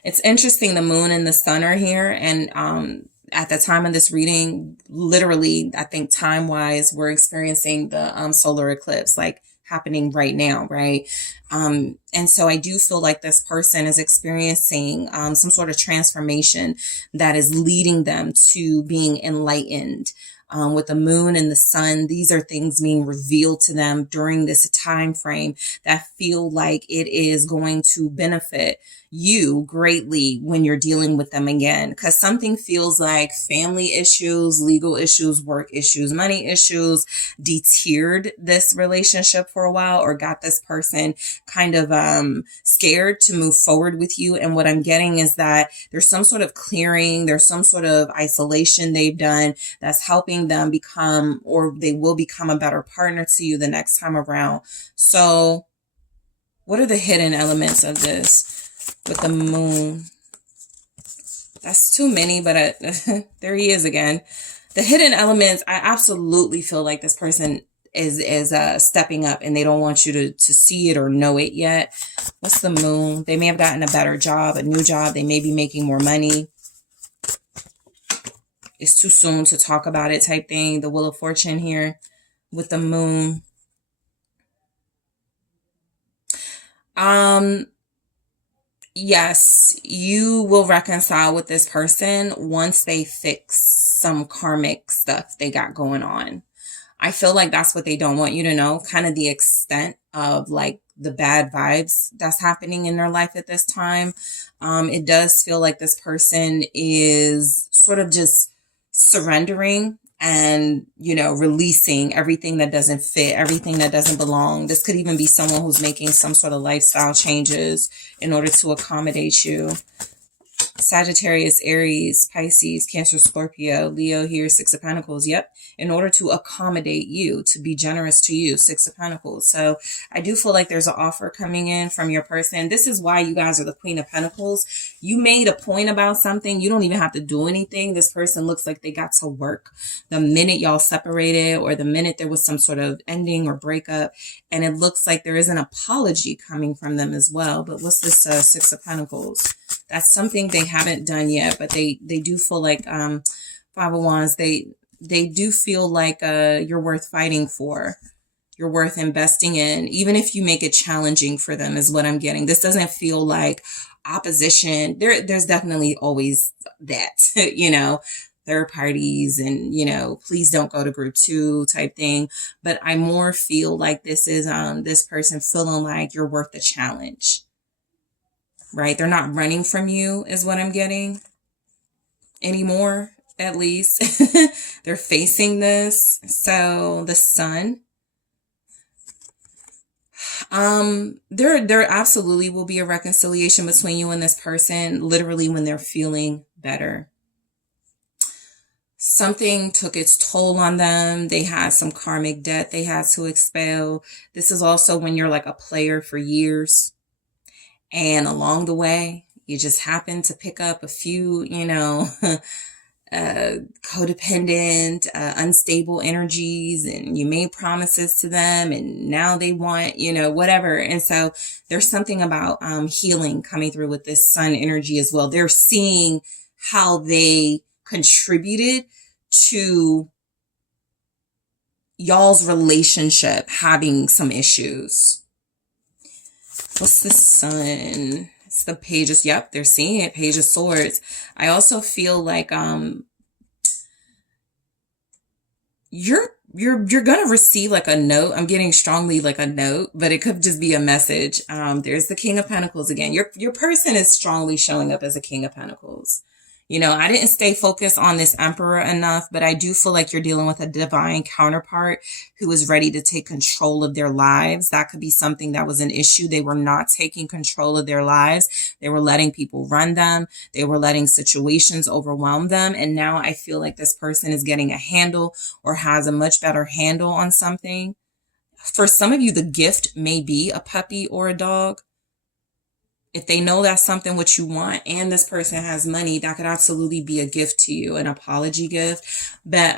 It's interesting. The moon and the sun are here, and, at the time of this reading, literally, I think time-wise, we're experiencing the solar eclipse, like happening right now, right? And so I do feel like this person is experiencing some sort of transformation that is leading them to being enlightened. With the moon and the sun, these are things being revealed to them during this time frame that feel like it is going to benefit you greatly when you're dealing with them again, because something feels like family issues, legal issues, work issues, money issues deterred this relationship for a while, or got this person kind of scared to move forward with you. And what I'm getting is that there's some sort of clearing, there's some sort of isolation they've done that's helping them become, or they will become, a better partner to you the next time around. So what are the hidden elements of this with the moon? That's too many, but there he is again. The hidden elements, I absolutely feel like this person is stepping up and they don't want you to see it or know it yet. What's the moon? They may have gotten a better job, a new job. They may be making more money. It's too soon to talk about it type thing. The Wheel of Fortune here with the moon. Yes, you will reconcile with this person once they fix some karmic stuff they got going on. I feel like that's what they don't want you to know, kind of the extent of like the bad vibes that's happening in their life at this time. It does feel like this person is sort of just surrendering and, releasing everything that doesn't fit, everything that doesn't belong. This could even be someone who's making some sort of lifestyle changes in order to accommodate you. Sagittarius, Aries, Pisces, Cancer, Scorpio, Leo here, Six of Pentacles. Yep. In order to accommodate you, to be generous to you, Six of Pentacles. So I do feel like there's an offer coming in from your person. This is why you guys are the Queen of Pentacles. You made a point about something. You don't even have to do anything. This person looks like they got to work the minute y'all separated, or the minute there was some sort of ending or breakup. And it looks like there is an apology coming from them as well. But what's this Six of Pentacles? That's something they haven't done yet, but they do feel like Five of Wands. They do feel like you're worth fighting for. You're worth investing in, even if you make it challenging for them, is what I'm getting. This doesn't feel like opposition. There's definitely always that, you know, third parties and, you know, please don't go to group 2 type thing. But I more feel like this is this person feeling like you're worth the challenge. Right? They're not running from you is what I'm getting anymore, at least. They're facing this. So the Sun, there absolutely will be a reconciliation between you and this person, literally when they're feeling better. Something took its toll on them. They had some karmic debt they had to expel. This is also when you're like a player for years. And along the way, you just happen to pick up a few, you know, codependent, unstable energies, and you made promises to them and now they want, you know, whatever. And so there's something about healing coming through with this Sun energy as well. They're seeing how they contributed to y'all's relationship having some issues. What's the Sun? It's the Pages. Yep, they're seeing it. Page of Swords. I also feel like you're gonna receive like a note. I'm getting strongly like a note, but it could just be a message. There's the King of Pentacles again. Your person is strongly showing up as a King of Pentacles. You know, I didn't stay focused on this Emperor enough, but I do feel like you're dealing with a divine counterpart who is ready to take control of their lives. That could be something that was an issue. They were not taking control of their lives. They were letting people run them. They were letting situations overwhelm them. And now I feel like this person is getting a handle or has a much better handle on something. For some of you, the gift may be a puppy or a dog. If they know that's something what you want and this person has money, that could absolutely be a gift to you, an apology gift. But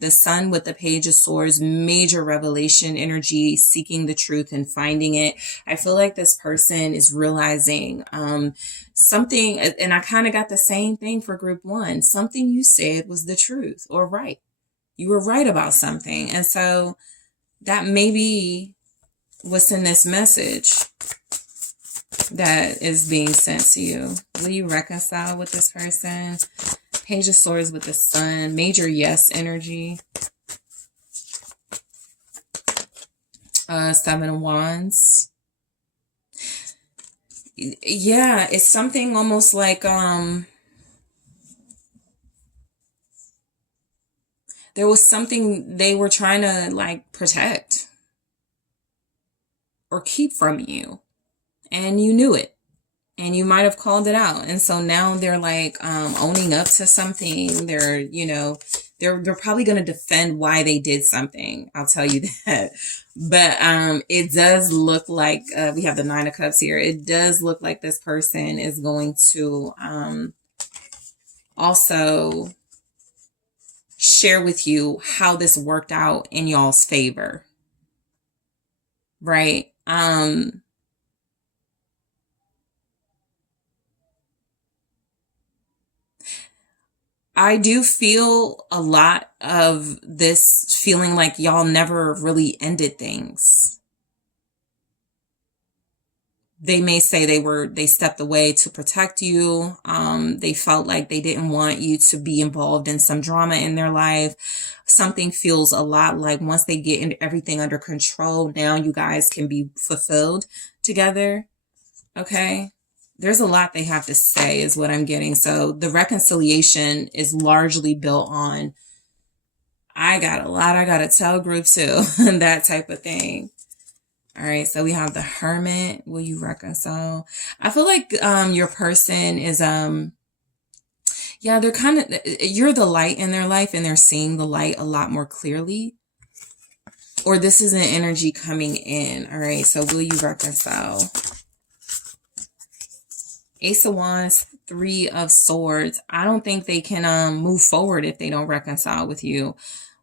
the Sun with the Page of Swords, major revelation energy, seeking the truth and finding it. I feel like this person is realizing something, and I kind of got the same thing for group 1. Something you said was the truth or right. You were right about something. And so that may be what's in this message that is being sent to you. Will you reconcile with this person? Page of Swords with the Sun. Major yes energy. Seven of Wands. Yeah, it's something almost like there was something they were trying to like protect or keep from you. And you knew it, and you might have called it out. And so now they're like owning up to something. They're, you know, they're probably going to defend why they did something. I'll tell you that. But it does look like we have the Nine of Cups here. It does look like this person is going to also share with you how this worked out in y'all's favor. Right? I do feel a lot of this feeling like y'all never really ended things. They may say they stepped away to protect you. They felt like they didn't want you to be involved in some drama in their life. Something feels a lot like once they get everything under control, now you guys can be fulfilled together. Okay. There's a lot they have to say is what I'm getting. So the reconciliation is largely built on, I got a lot I got to tell group 2, that type of thing. All right. So we have the Hermit. Will you reconcile? I feel like your person is Yeah, they're kind of, you're the light in their life and they're seeing the light a lot more clearly. Or this is an energy coming in. All right, so will you reconcile? Ace of Wands, Three of Swords. I don't think they can move forward if they don't reconcile with you.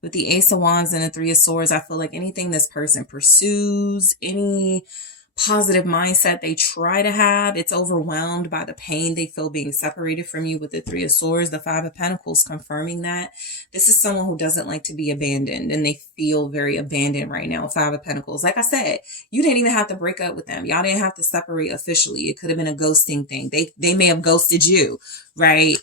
With the Ace of Wands and the Three of Swords, I feel like anything this person pursues, any positive mindset they try to have, it's overwhelmed by the pain they feel being separated from you. With the Three of Swords, the Five of Pentacles confirming that. This is someone who doesn't like to be abandoned, and they feel very abandoned right now. Five of Pentacles. Like I said, you didn't even have to break up with them. Y'all didn't have to separate officially. It could have been a ghosting thing. They may have ghosted you, right?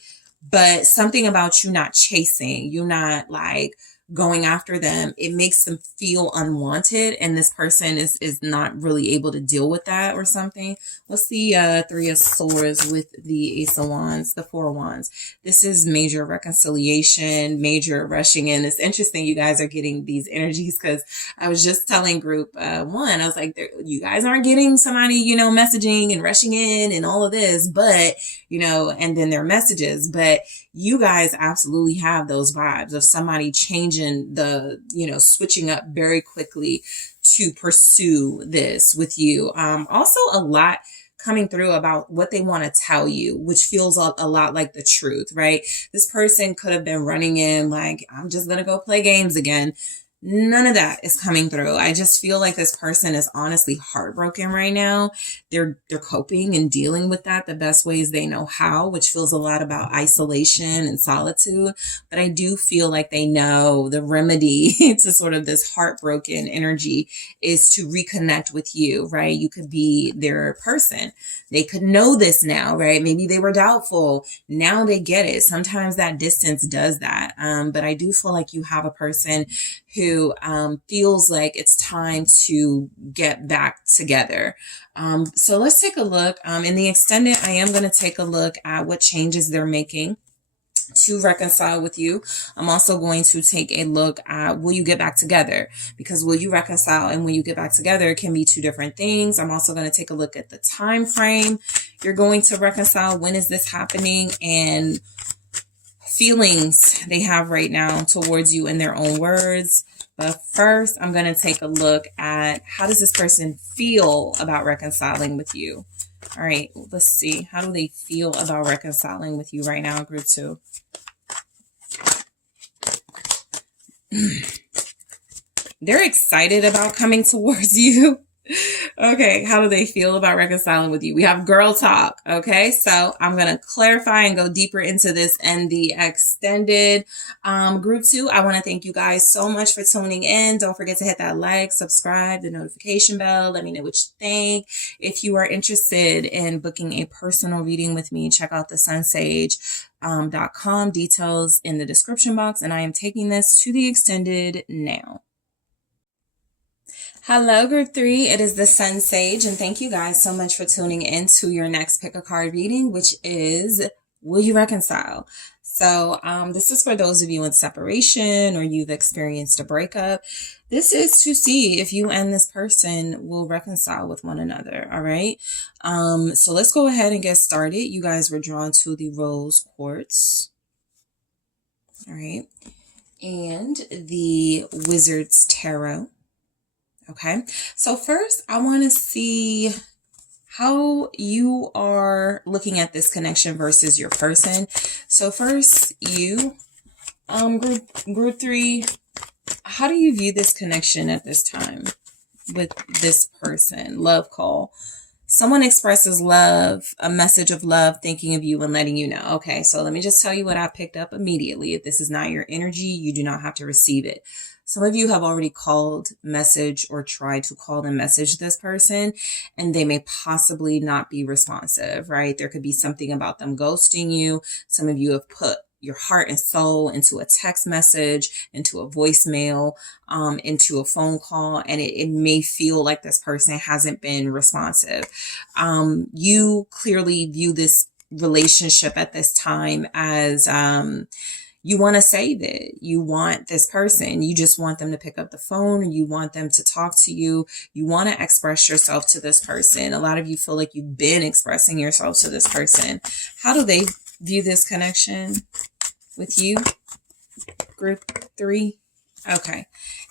But something about you not chasing, you not like going after them, it makes them feel unwanted, and this person is not really able to deal with that or something. What's the Three of Swords with the Ace of Wands, the Four of Wands? This is major reconciliation, major rushing in. It's interesting you guys are getting these energies, because I was just telling group one, I was like, you guys aren't getting somebody, messaging and rushing in and all of this, but, and then their messages, but you guys absolutely have those vibes of somebody changing the, switching up very quickly to pursue this with you. Also a lot coming through about what they want to tell you, which feels a lot like the truth, right? This person could have been running in like, I'm just going to go play games again. None of that is coming through. I just feel like this person is honestly heartbroken right now. They're coping and dealing with that the best ways they know how, which feels a lot about isolation and solitude. But I do feel like they know the remedy to sort of this heartbroken energy is to reconnect with you, right? You could be their person. They could know this now, right? Maybe they were doubtful. Now they get it. Sometimes that distance does that. But I do feel like you have a person who feels like it's time to get back together. So let's take a look. In the extended, I am going to take a look at what changes they're making to reconcile with you. I'm also going to take a look at, will you get back together? Because will you reconcile and will you get back together can be two different things. I'm also going to take a look at the time frame you're going to reconcile. When is this happening? And feelings they have right now towards you in their own words. But first, I'm going to take a look at, how does this person feel about reconciling with you? All right, let's see. How do they feel about reconciling with you right now, group two? They're excited about coming towards you. Okay, how do they feel about reconciling with you? We have girl talk. Okay, so I'm going to clarify and go deeper into this and the extended group two. I want to thank you guys so much for tuning in. Don't forget to hit that like, subscribe, the notification bell. Let me know what you think. If you are interested in booking a personal reading with me, check out TheSunSage.com. Details in the description box. And I am taking this to the extended now. Hello, group three. It is the Sun Sage, and thank you guys so much for tuning in to your next pick a card reading, which is, will you reconcile? So this is for those of you in separation or you've experienced a breakup. This is to see if you and this person will reconcile with one another. All right. So let's go ahead and get started. You guys were drawn to the Rose Quartz. All right. And the Wizard's Tarot. Okay, so first I want to see how you are looking at this connection versus your person. So first, you, group three, how do you view this connection at this time with this person? Love call. Someone expresses love, a message of love, thinking of you and letting you know. Okay, so let me just tell you what I picked up immediately. If this is not your energy, you do not have to receive it. Some of you have already called, message, or tried to call and message this person, and they may possibly not be responsive, right? There could be something about them ghosting you. Some of you have put your heart and soul into a text message, into a voicemail, into a phone call, and it may feel like this person hasn't been responsive. You clearly view this relationship at this time as, you want to save it. You want this person. You just want them to pick up the phone. You want them to talk to you. You want to express yourself to this person. A lot of you feel like you've been expressing yourself to this person. How do they view this connection with you, group 3? Okay.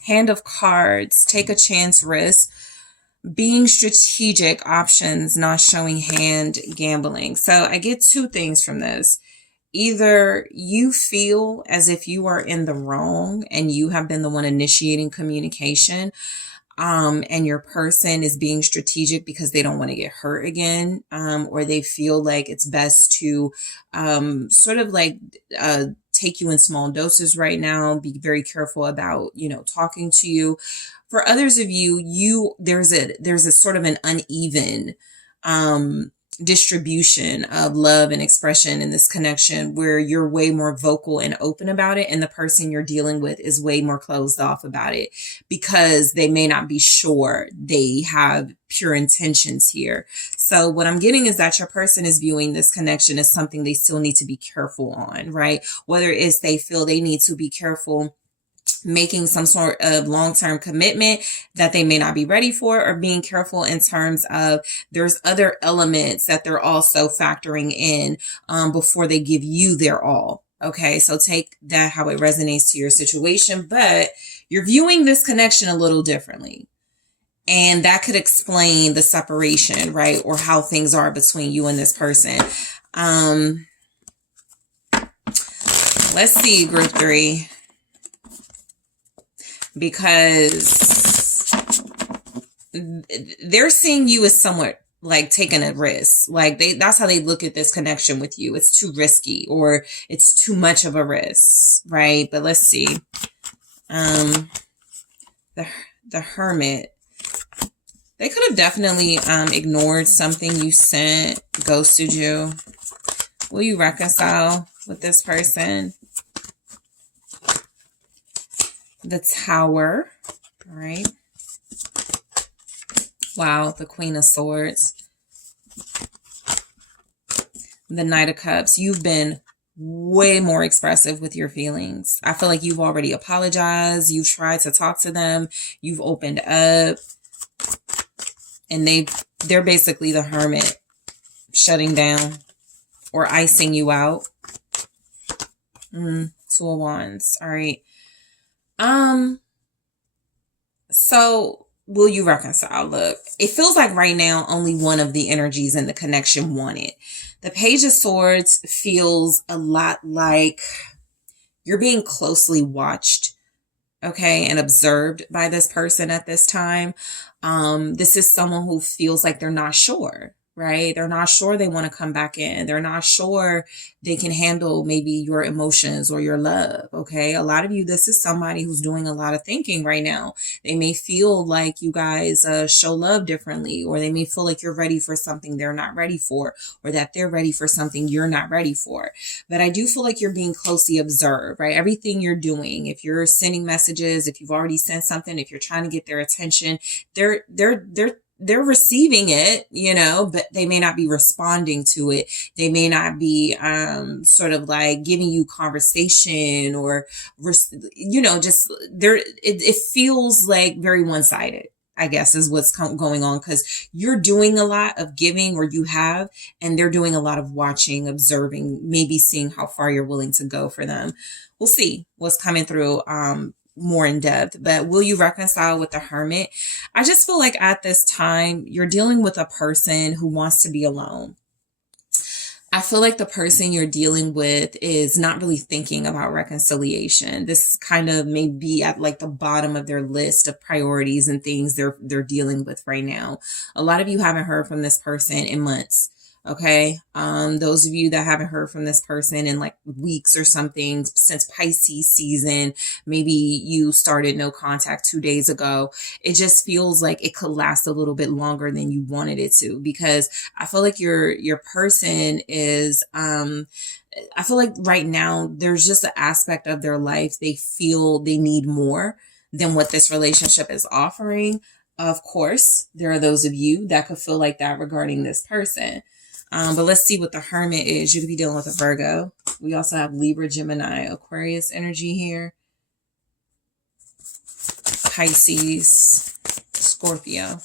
Hand of Cards, take a chance, risk. Being strategic, options, not showing hand, gambling. So I get 2 things from this. Either you feel as if you are in the wrong and you have been the one initiating communication, and your person is being strategic because they don't want to get hurt again, or they feel like it's best to sort of like take you in small doses right now, be very careful about, talking to you. For others of you, there's a sort of an uneven distribution of love and expression in this connection where you're way more vocal and open about it, and the person you're dealing with is way more closed off about it because they may not be sure they have pure intentions here. So what I'm getting is that your person is viewing this connection as something they still need to be careful on, right? Whether it's they feel they need to be careful making some sort of long-term commitment that they may not be ready for, or being careful in terms of there's other elements that they're also factoring in before they give you their all. Okay, so take that how it resonates to your situation, but you're viewing this connection a little differently. And that could explain the separation, right? Or how things are between you and this person. Let's see, group 3. Because they're seeing you as somewhat like taking a risk. Like that's how they look at this connection with you. It's too risky, or it's too much of a risk, right? But let's see. The Hermit. They could have definitely ignored something you sent, ghosted you. Will you reconcile with this person? The Tower. All right. Wow, the Queen of Swords. The Knight of Cups. You've been way more expressive with your feelings. I feel like you've already apologized. You've tried to talk to them. You've opened up. And they're basically the Hermit, shutting down or icing you out. 2 of Wands. All right. So will you reconcile? Look, it feels like right now only one of the energies in the connection want it. The Page of Swords feels a lot like you're being closely watched, okay, and observed by this person at this time. This is someone who feels like they're not sure, right? They're not sure they want to come back in. They're not sure they can handle maybe your emotions or your love, okay? A lot of you, this is somebody who's doing a lot of thinking right now. They may feel like you guys show love differently, or they may feel like you're ready for something they're not ready for, or that they're ready for something you're not ready for. But I do feel like you're being closely observed, right? Everything you're doing, if you're sending messages, if you've already sent something, if you're trying to get their attention, they're receiving it, but they may not be responding to it. They may not be sort of like giving you conversation, or just there. It feels like very one-sided, I guess, is what's going on, because you're doing a lot of giving, or you have, and they're doing a lot of watching, observing, maybe seeing how far you're willing to go for them. We'll see what's coming through more in depth. But will you reconcile with the Hermit? I just feel like at this time you're dealing with a person who wants to be alone. I feel like the person you're dealing with is not really thinking about reconciliation. This kind of may be at like the bottom of their list of priorities and things they're dealing with right now. A lot of you haven't heard from this person in months. Okay. Those of you that haven't heard from this person in like weeks or something since Pisces season, maybe you started no contact 2 days ago. It just feels like it could last a little bit longer than you wanted it to, because I feel like your person is, I feel like right now there's just an aspect of their life they feel they need more than what this relationship is offering. Of course, there are those of you that could feel like that regarding this person. But let's see what the Hermit is. You could be dealing with a Virgo. We also have Libra, Gemini, Aquarius energy here. Pisces, Scorpio.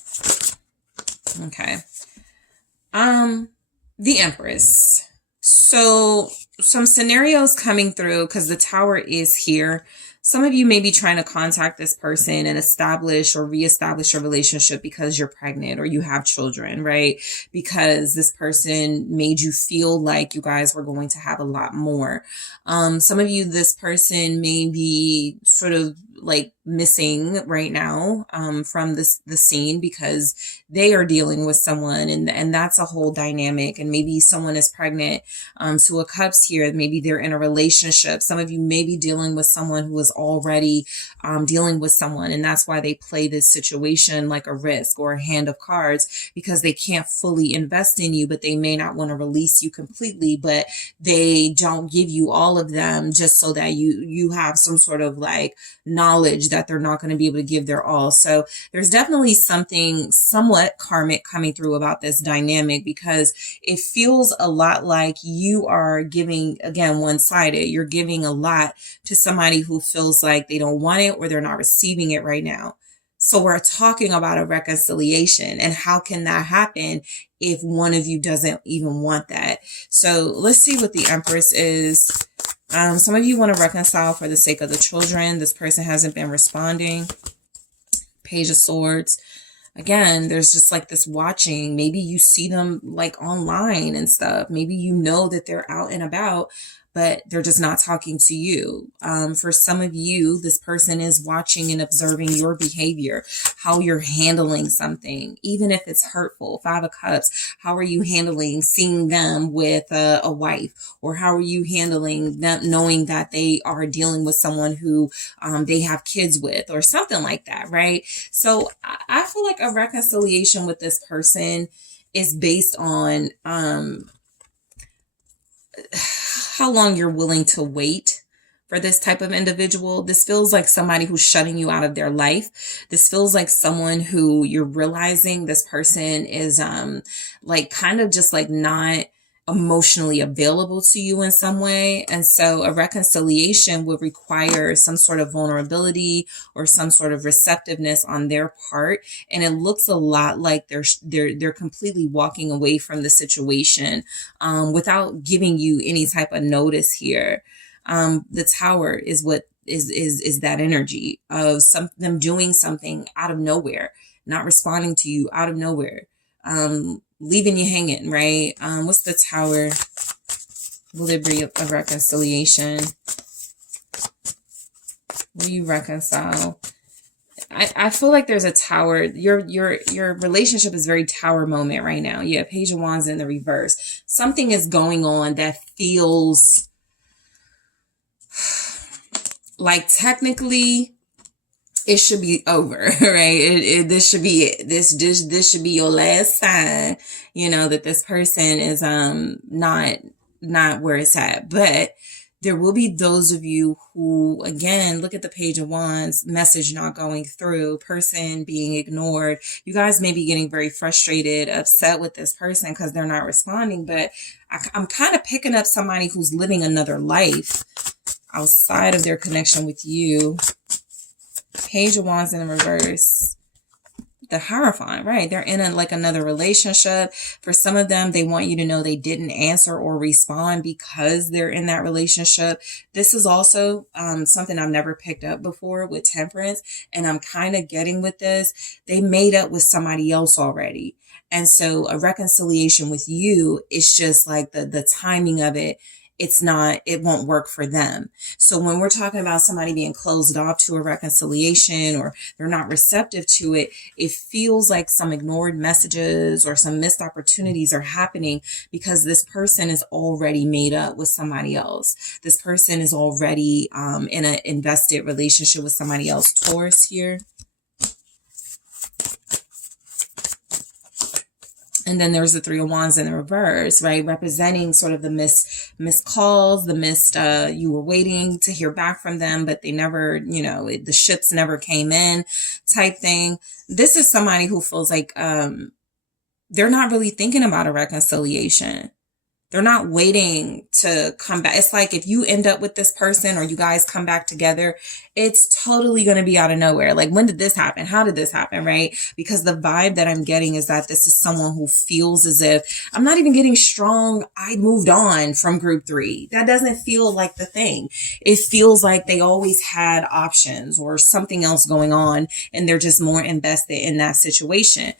Okay. The Empress. So some scenarios coming through, because the Tower is here. Some of you may be trying to contact this person and establish or reestablish a relationship because you're pregnant or you have children, right? Because this person made you feel like you guys were going to have a lot more. Some of you, this person may be sort of like missing right now from the scene because they are dealing with someone, and that's a whole dynamic. And maybe someone is pregnant. Two of Cups here, maybe they're in a relationship. Some of you may be dealing with someone who is already dealing with someone, and that's why they play this situation like a risk or a hand of cards, because they can't fully invest in you, but they may not want to release you completely, but they don't give you all of them just so that you have some sort of like knowledge that they're not going to be able to give their all. So there's definitely something somewhat karmic coming through about this dynamic, because it feels a lot like you are giving, again, one-sided. You're giving a lot to somebody who feels like they don't want it or they're not receiving it right now. So we're talking about a reconciliation, and how can that happen if one of you doesn't even want that? So let's see what the Empress is. Some of you want to reconcile for the sake of the children. This person hasn't been responding. Page of Swords. Again, there's just like this watching. Maybe you see them like online and stuff. Maybe you know that they're out and about, but they're just not talking to you. For some of you, this person is watching and observing your behavior, how you're handling something, even if it's hurtful. Five of Cups, how are you handling seeing them with a wife? Or how are you handling them knowing that they are dealing with someone who they have kids with, or something like that, right? So I feel like a reconciliation with this person is based on how long you're willing to wait for this type of individual. This feels like somebody who's shutting you out of their life. This feels like someone who you're realizing this person is like kind of just like not emotionally available to you in some way. And so a reconciliation would require some sort of vulnerability or some sort of receptiveness on their part. And it looks a lot like they're completely walking away from the situation without giving you any type of notice here. The Tower is what is that energy of them doing something out of nowhere, not responding to you out of nowhere. Leaving you hanging, right? What's the Tower? Will there be a reconciliation? Will you reconcile? I feel like there's a Tower. Your relationship is very Tower moment right now. Yeah, Page of Wands in the reverse. Something is going on that feels like technically it should be over, right? This should be it. This should be your last sign, you know, that this person is not where it's at. But there will be those of you who, again, look at the Page of Wands, message not going through, person being ignored. You guys may be getting very frustrated, upset with this person because they're not responding. But I'm kind of picking up somebody who's living another life outside of their connection with you. Page of Wands in the reverse. The Hierophant, right? They're in another relationship. For some of them, they want you to know they didn't answer or respond because they're in that relationship. This is also something I've never picked up before with Temperance, and I'm kind of getting with this. They made up with somebody else already. And so a reconciliation with you is just like the timing of it. It won't work for them. So when we're talking about somebody being closed off to a reconciliation or they're not receptive to it, it feels like some ignored messages or some missed opportunities are happening because this person is already made up with somebody else. This person is already in an invested relationship with somebody else. Taurus here. And then there's the Three of Wands in the reverse, right? Representing sort of the missed calls, the missed, you were waiting to hear back from them, but they never, the ships never came in type thing. This is somebody who feels like, they're not really thinking about a reconciliation. They're not waiting to come back. It's like if you end up with this person or you guys come back together, it's totally going to be out of nowhere. Like, when did this happen? How did this happen? Right? Because the vibe that I'm getting is that this is someone who feels as if, I'm not even getting strong, I moved on from group 3. That doesn't feel like the thing. It feels like they always had options or something else going on, and they're just more invested in that situation.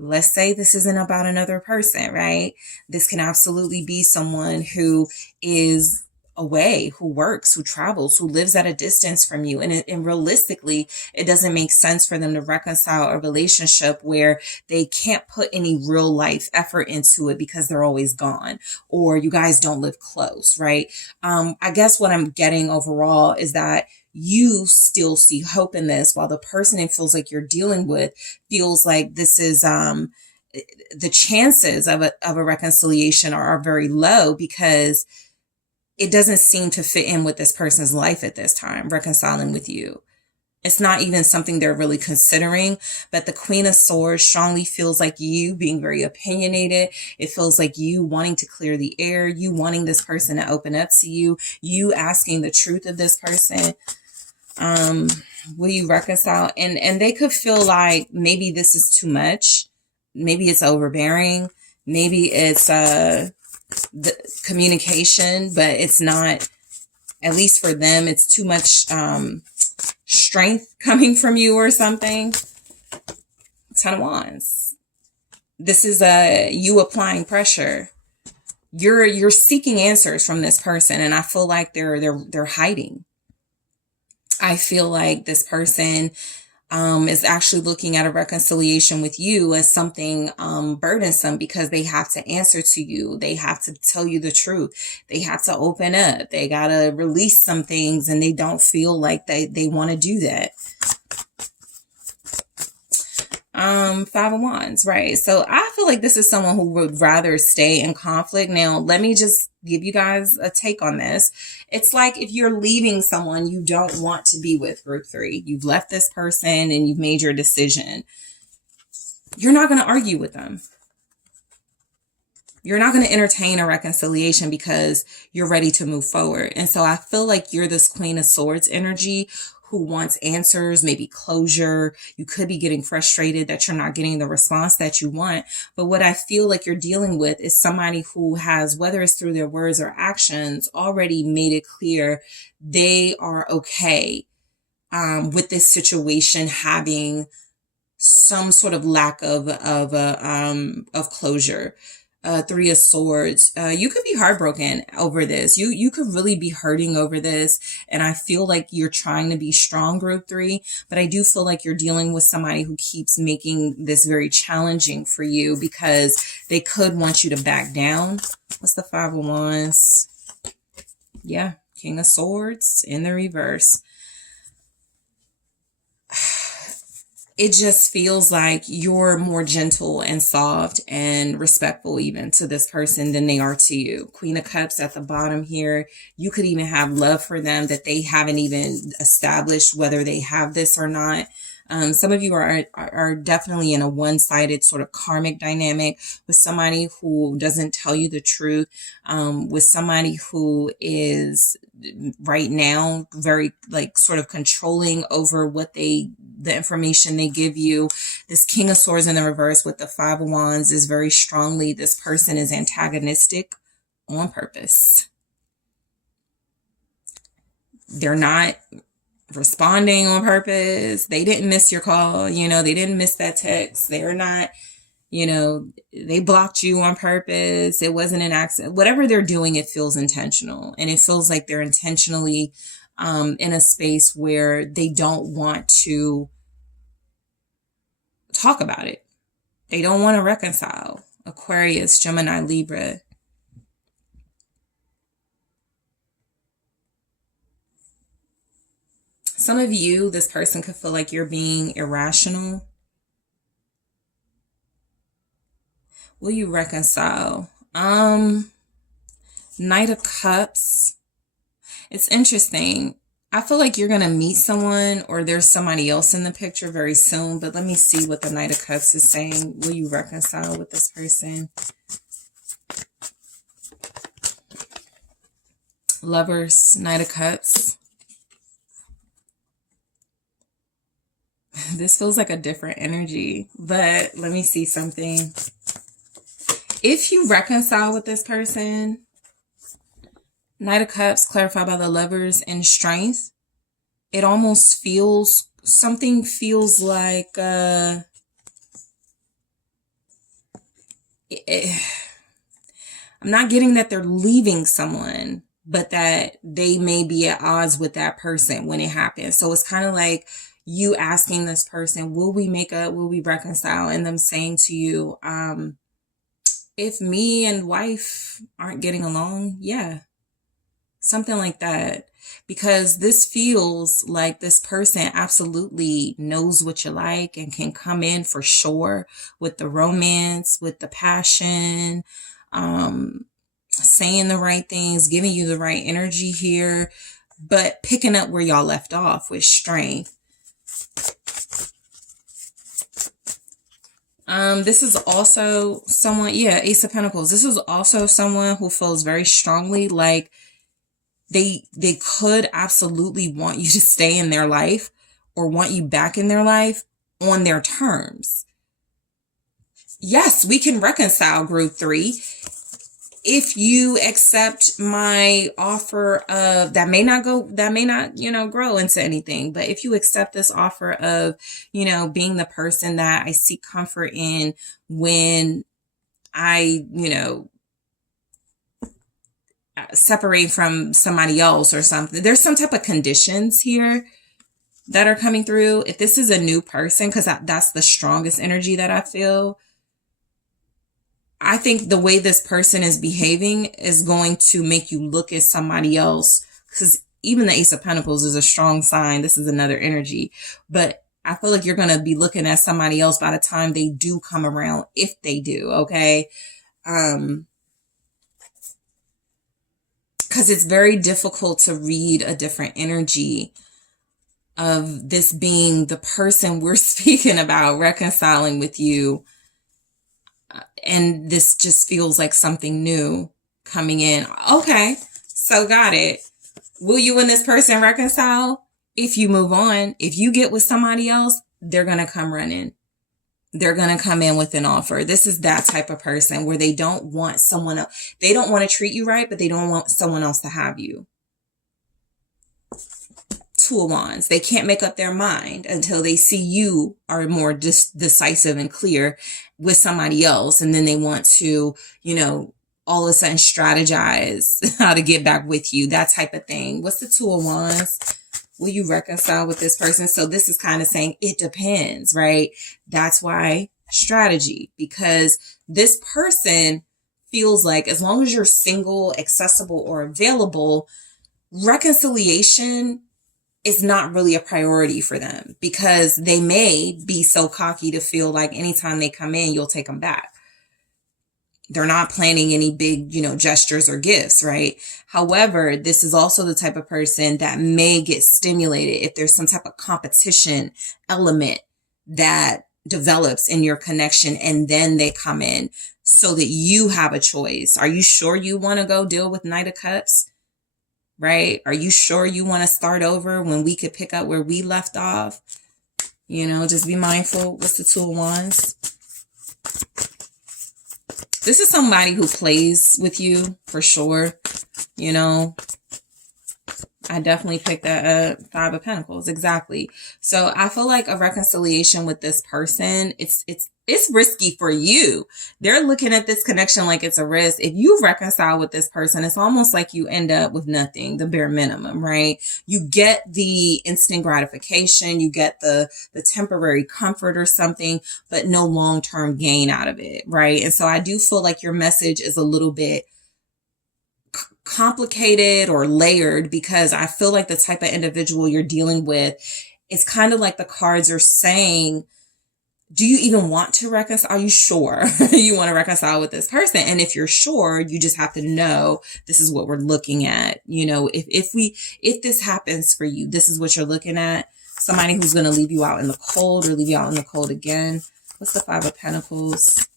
Let's say this isn't about another person, right? This can absolutely be someone who is away, who works, who travels, who lives at a distance from you. And realistically, it doesn't make sense for them to reconcile a relationship where they can't put any real life effort into it because they're always gone, or you guys don't live close, right? I guess what I'm getting overall is that you still see hope in this, while the person it feels like you're dealing with feels like this is the chances of a reconciliation are very low, because it doesn't seem to fit in with this person's life at this time, reconciling with you. It's not even something they're really considering. But the Queen of Swords strongly feels like you being very opinionated. It feels like you wanting to clear the air, you wanting this person to open up to you, you asking the truth of this person. Will you reconcile? And they could feel like maybe this is too much. Maybe it's overbearing. Maybe it's the communication, but it's not, at least for them, it's too much strength coming from you or something. 10 of Wands. This is you applying pressure. You're seeking answers from this person, and I feel like they're hiding. I feel like this person is actually looking at a reconciliation with you as something burdensome, because they have to answer to you. They have to tell you the truth. They have to open up. They got to release some things, and they don't feel like they want to do that. 5 of Wands, right? So I feel like this is someone who would rather stay in conflict. Now, let me just give you guys a take on this. It's like if you're leaving someone you don't want to be with, group 3. You've left this person and you've made your decision. You're not going to argue with them. You're not going to entertain a reconciliation because you're ready to move forward. And so I feel like you're this Queen of Swords energy who wants answers, maybe closure. You could be getting frustrated that you're not getting the response that you want. But what I feel like you're dealing with is somebody who has, whether it's through their words or actions, already made it clear they are okay with this situation having some sort of lack of closure. 3 of Swords. You could be heartbroken over this. You could really be hurting over this. And I feel like you're trying to be strong, group 3, but I do feel like you're dealing with somebody who keeps making this very challenging for you, because they could want you to back down. What's the 5 of Wands? Yeah, King of Swords in the reverse. It just feels like you're more gentle and soft and respectful even to this person than they are to you. Queen of Cups at the bottom here. You could even have love for them that they haven't even established whether they have this or not. Some of you are definitely in a one-sided sort of karmic dynamic with somebody who doesn't tell you the truth, with somebody who is right now very like sort of controlling over what the information they give you. This King of Swords in the reverse with the 5 of Wands is very strongly, this person is antagonistic on purpose. They're not responding on purpose. They didn't miss your call. They didn't miss that text. They're not, they blocked you on purpose. It wasn't an accident. Whatever they're doing, it feels intentional. And it feels like they're intentionally in a space where they don't want to talk about it. They don't want to reconcile. Aquarius, Gemini, Libra. Some of you, this person could feel like you're being irrational. Will you reconcile? Knight of Cups. It's interesting. I feel like you're going to meet someone, or there's somebody else in the picture very soon, but let me see what the Knight of Cups is saying. Will you reconcile with this person? Lovers, Knight of Cups. This feels like a different energy, but let me see something. If you reconcile with this person, Knight of Cups clarified by the Lovers and Strength, it almost feels, something feels like, I'm not getting that they're leaving someone, but that they may be at odds with that person when it happens. So it's kind of like you asking this person, will we make up, will we reconcile? And them saying to you, if me and wife aren't getting along, yeah, something like that. Because this feels like this person absolutely knows what you like and can come in for sure with the romance, with the passion, saying the right things, giving you the right energy here, but picking up where y'all left off with Strength. This is also someone, yeah, Ace of Pentacles. This is also someone who feels very strongly like they could absolutely want you to stay in their life or want you back in their life on their terms. Yes, we can reconcile, group 3. If you accept my offer of, that may not, grow into anything, but if you accept this offer of, being the person that I seek comfort in when I, separate from somebody else or something, there's some type of conditions here that are coming through. If this is a new person, because that's the strongest energy that I feel, I think the way this person is behaving is going to make you look at somebody else, because even the Ace of Pentacles is a strong sign. This is another energy, but I feel like you're going to be looking at somebody else by the time they do come around, if they do. Okay. Because it's very difficult to read a different energy of this being the person we're speaking about reconciling with you. And this just feels like something new coming in. Okay, so got it. Will you and this person reconcile? If you move on, if you get with somebody else, they're going to come running. They're going to come in with an offer. This is that type of person where they don't want someone else. They don't want to treat you right, but they don't want someone else to have you. Two of Wands. They can't make up their mind until they see you are more decisive and clear with somebody else. And then they want to, all of a sudden strategize how to get back with you. That type of thing. What's the Two of Wands? Will you reconcile with this person? So this is kind of saying it depends, right? That's why strategy, because this person feels like as long as you're single, accessible, or available, reconciliation is not really a priority for them, because they may be so cocky to feel like anytime they come in, you'll take them back. They're not planning any big, gestures or gifts, right? However, this is also the type of person that may get stimulated if there's some type of competition element that develops in your connection, and then they come in so that you have a choice. Are you sure you want to go deal with Knight of Cups? Right? Are you sure you want to start over when we could pick up where we left off? Just be mindful. What's the Two of Wands? This is somebody who plays with you for sure. I definitely picked that Five of Pentacles. Exactly. So I feel like a reconciliation with this person, it's risky for you. They're looking at this connection like it's a risk. If you reconcile with this person, it's almost like you end up with nothing, the bare minimum, right? You get the instant gratification, you get the temporary comfort or something, but no long-term gain out of it, right? And so I do feel like your message is a little bit complicated or layered, because I feel like the type of individual you're dealing with, it's kind of like the cards are saying, do you even want to reconcile? Are you sure you want to reconcile with this person? And if you're sure, you just have to know this is what we're looking at. If this happens for you, this is what you're looking at. Somebody who's going to leave you out in the cold, or leave you out in the cold again. What's the Five of Pentacles?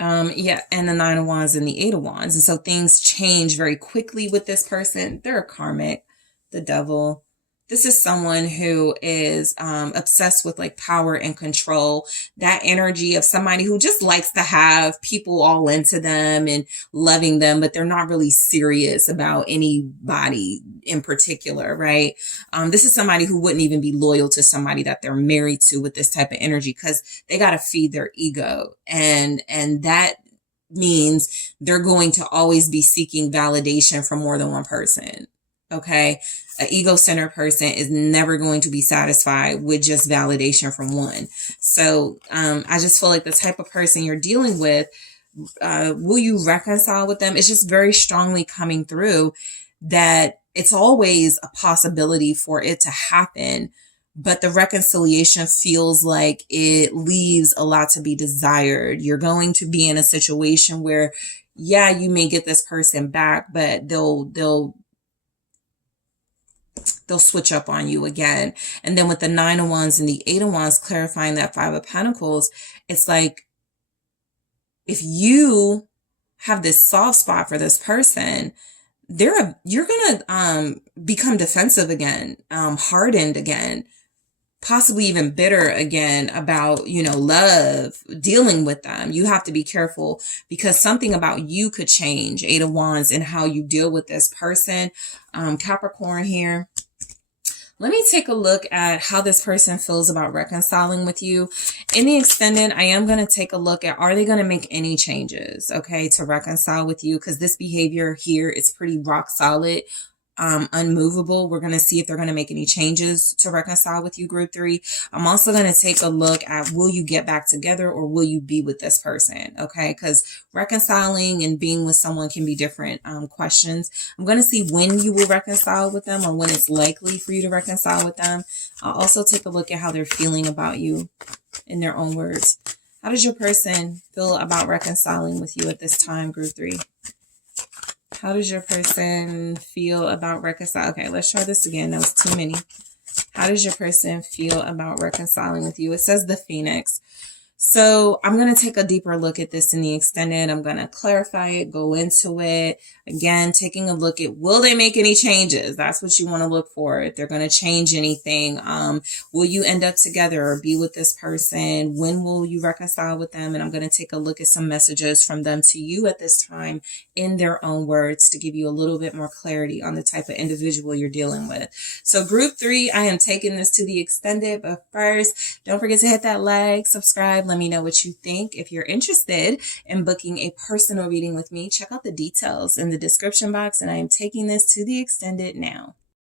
Yeah, and the Nine of Wands and the Eight of Wands. And so things change very quickly with this person. They're a karmic, the devil. This is someone who is obsessed with like power and control. That energy of somebody who just likes to have people all into them and loving them, but they're not really serious about anybody in particular, right? This is somebody who wouldn't even be loyal to somebody that they're married to with this type of energy because they got to feed their ego. And that means they're going to always be seeking validation from more than one person. Okay. An ego-centered person is never going to be satisfied with just validation from one. So I just feel like the type of person you're dealing with, will you reconcile with them? It's just very strongly coming through that it's always a possibility for it to happen, but the reconciliation feels like it leaves a lot to be desired. You're going to be in a situation where, yeah, you may get this person back, but they'll switch up on you again. And then with the Nine of Wands and the Eight of Wands clarifying that Five of Pentacles, it's like, if you have this soft spot for this person, you're gonna become defensive again, hardened again, possibly even bitter again about, love, dealing with them. You have to be careful because something about you could change, Eight of Wands, and how you deal with this person. Capricorn here. Let me take a look at how this person feels about reconciling with you. In the extended, I am going to take a look at, are they going to make any changes, okay, to reconcile with you? Because this behavior here is pretty rock solid, unmovable. We're going to see if they're going to make any changes to reconcile with you, group 3. I'm also going to take a look at, will you get back together or will you be with this person? Okay. Because reconciling and being with someone can be different questions. I'm going to see when you will reconcile with them or when it's likely for you to reconcile with them. I'll also take a look at how they're feeling about you in their own words. How does your person feel about reconciling with you at this time, group 3? How does your person feel about reconciling? Okay, let's try this again. That was too many. How does your person feel about reconciling with you? It says the Phoenix. So I'm going to take a deeper look at this in the extended. I'm going to clarify it, go into it. Again, taking a look at, will they make any changes? That's what you want to look for. If they're going to change anything, will you end up together or be with this person? When will you reconcile with them? And I'm going to take a look at some messages from them to you at this time in their own words to give you a little bit more clarity on the type of individual you're dealing with. So group 3, I am taking this to the extended, but first, don't forget to hit that like, subscribe. Let me know what you think. If you're interested in booking a personal reading with me, check out the details in the description box, and I am taking this to the extended now.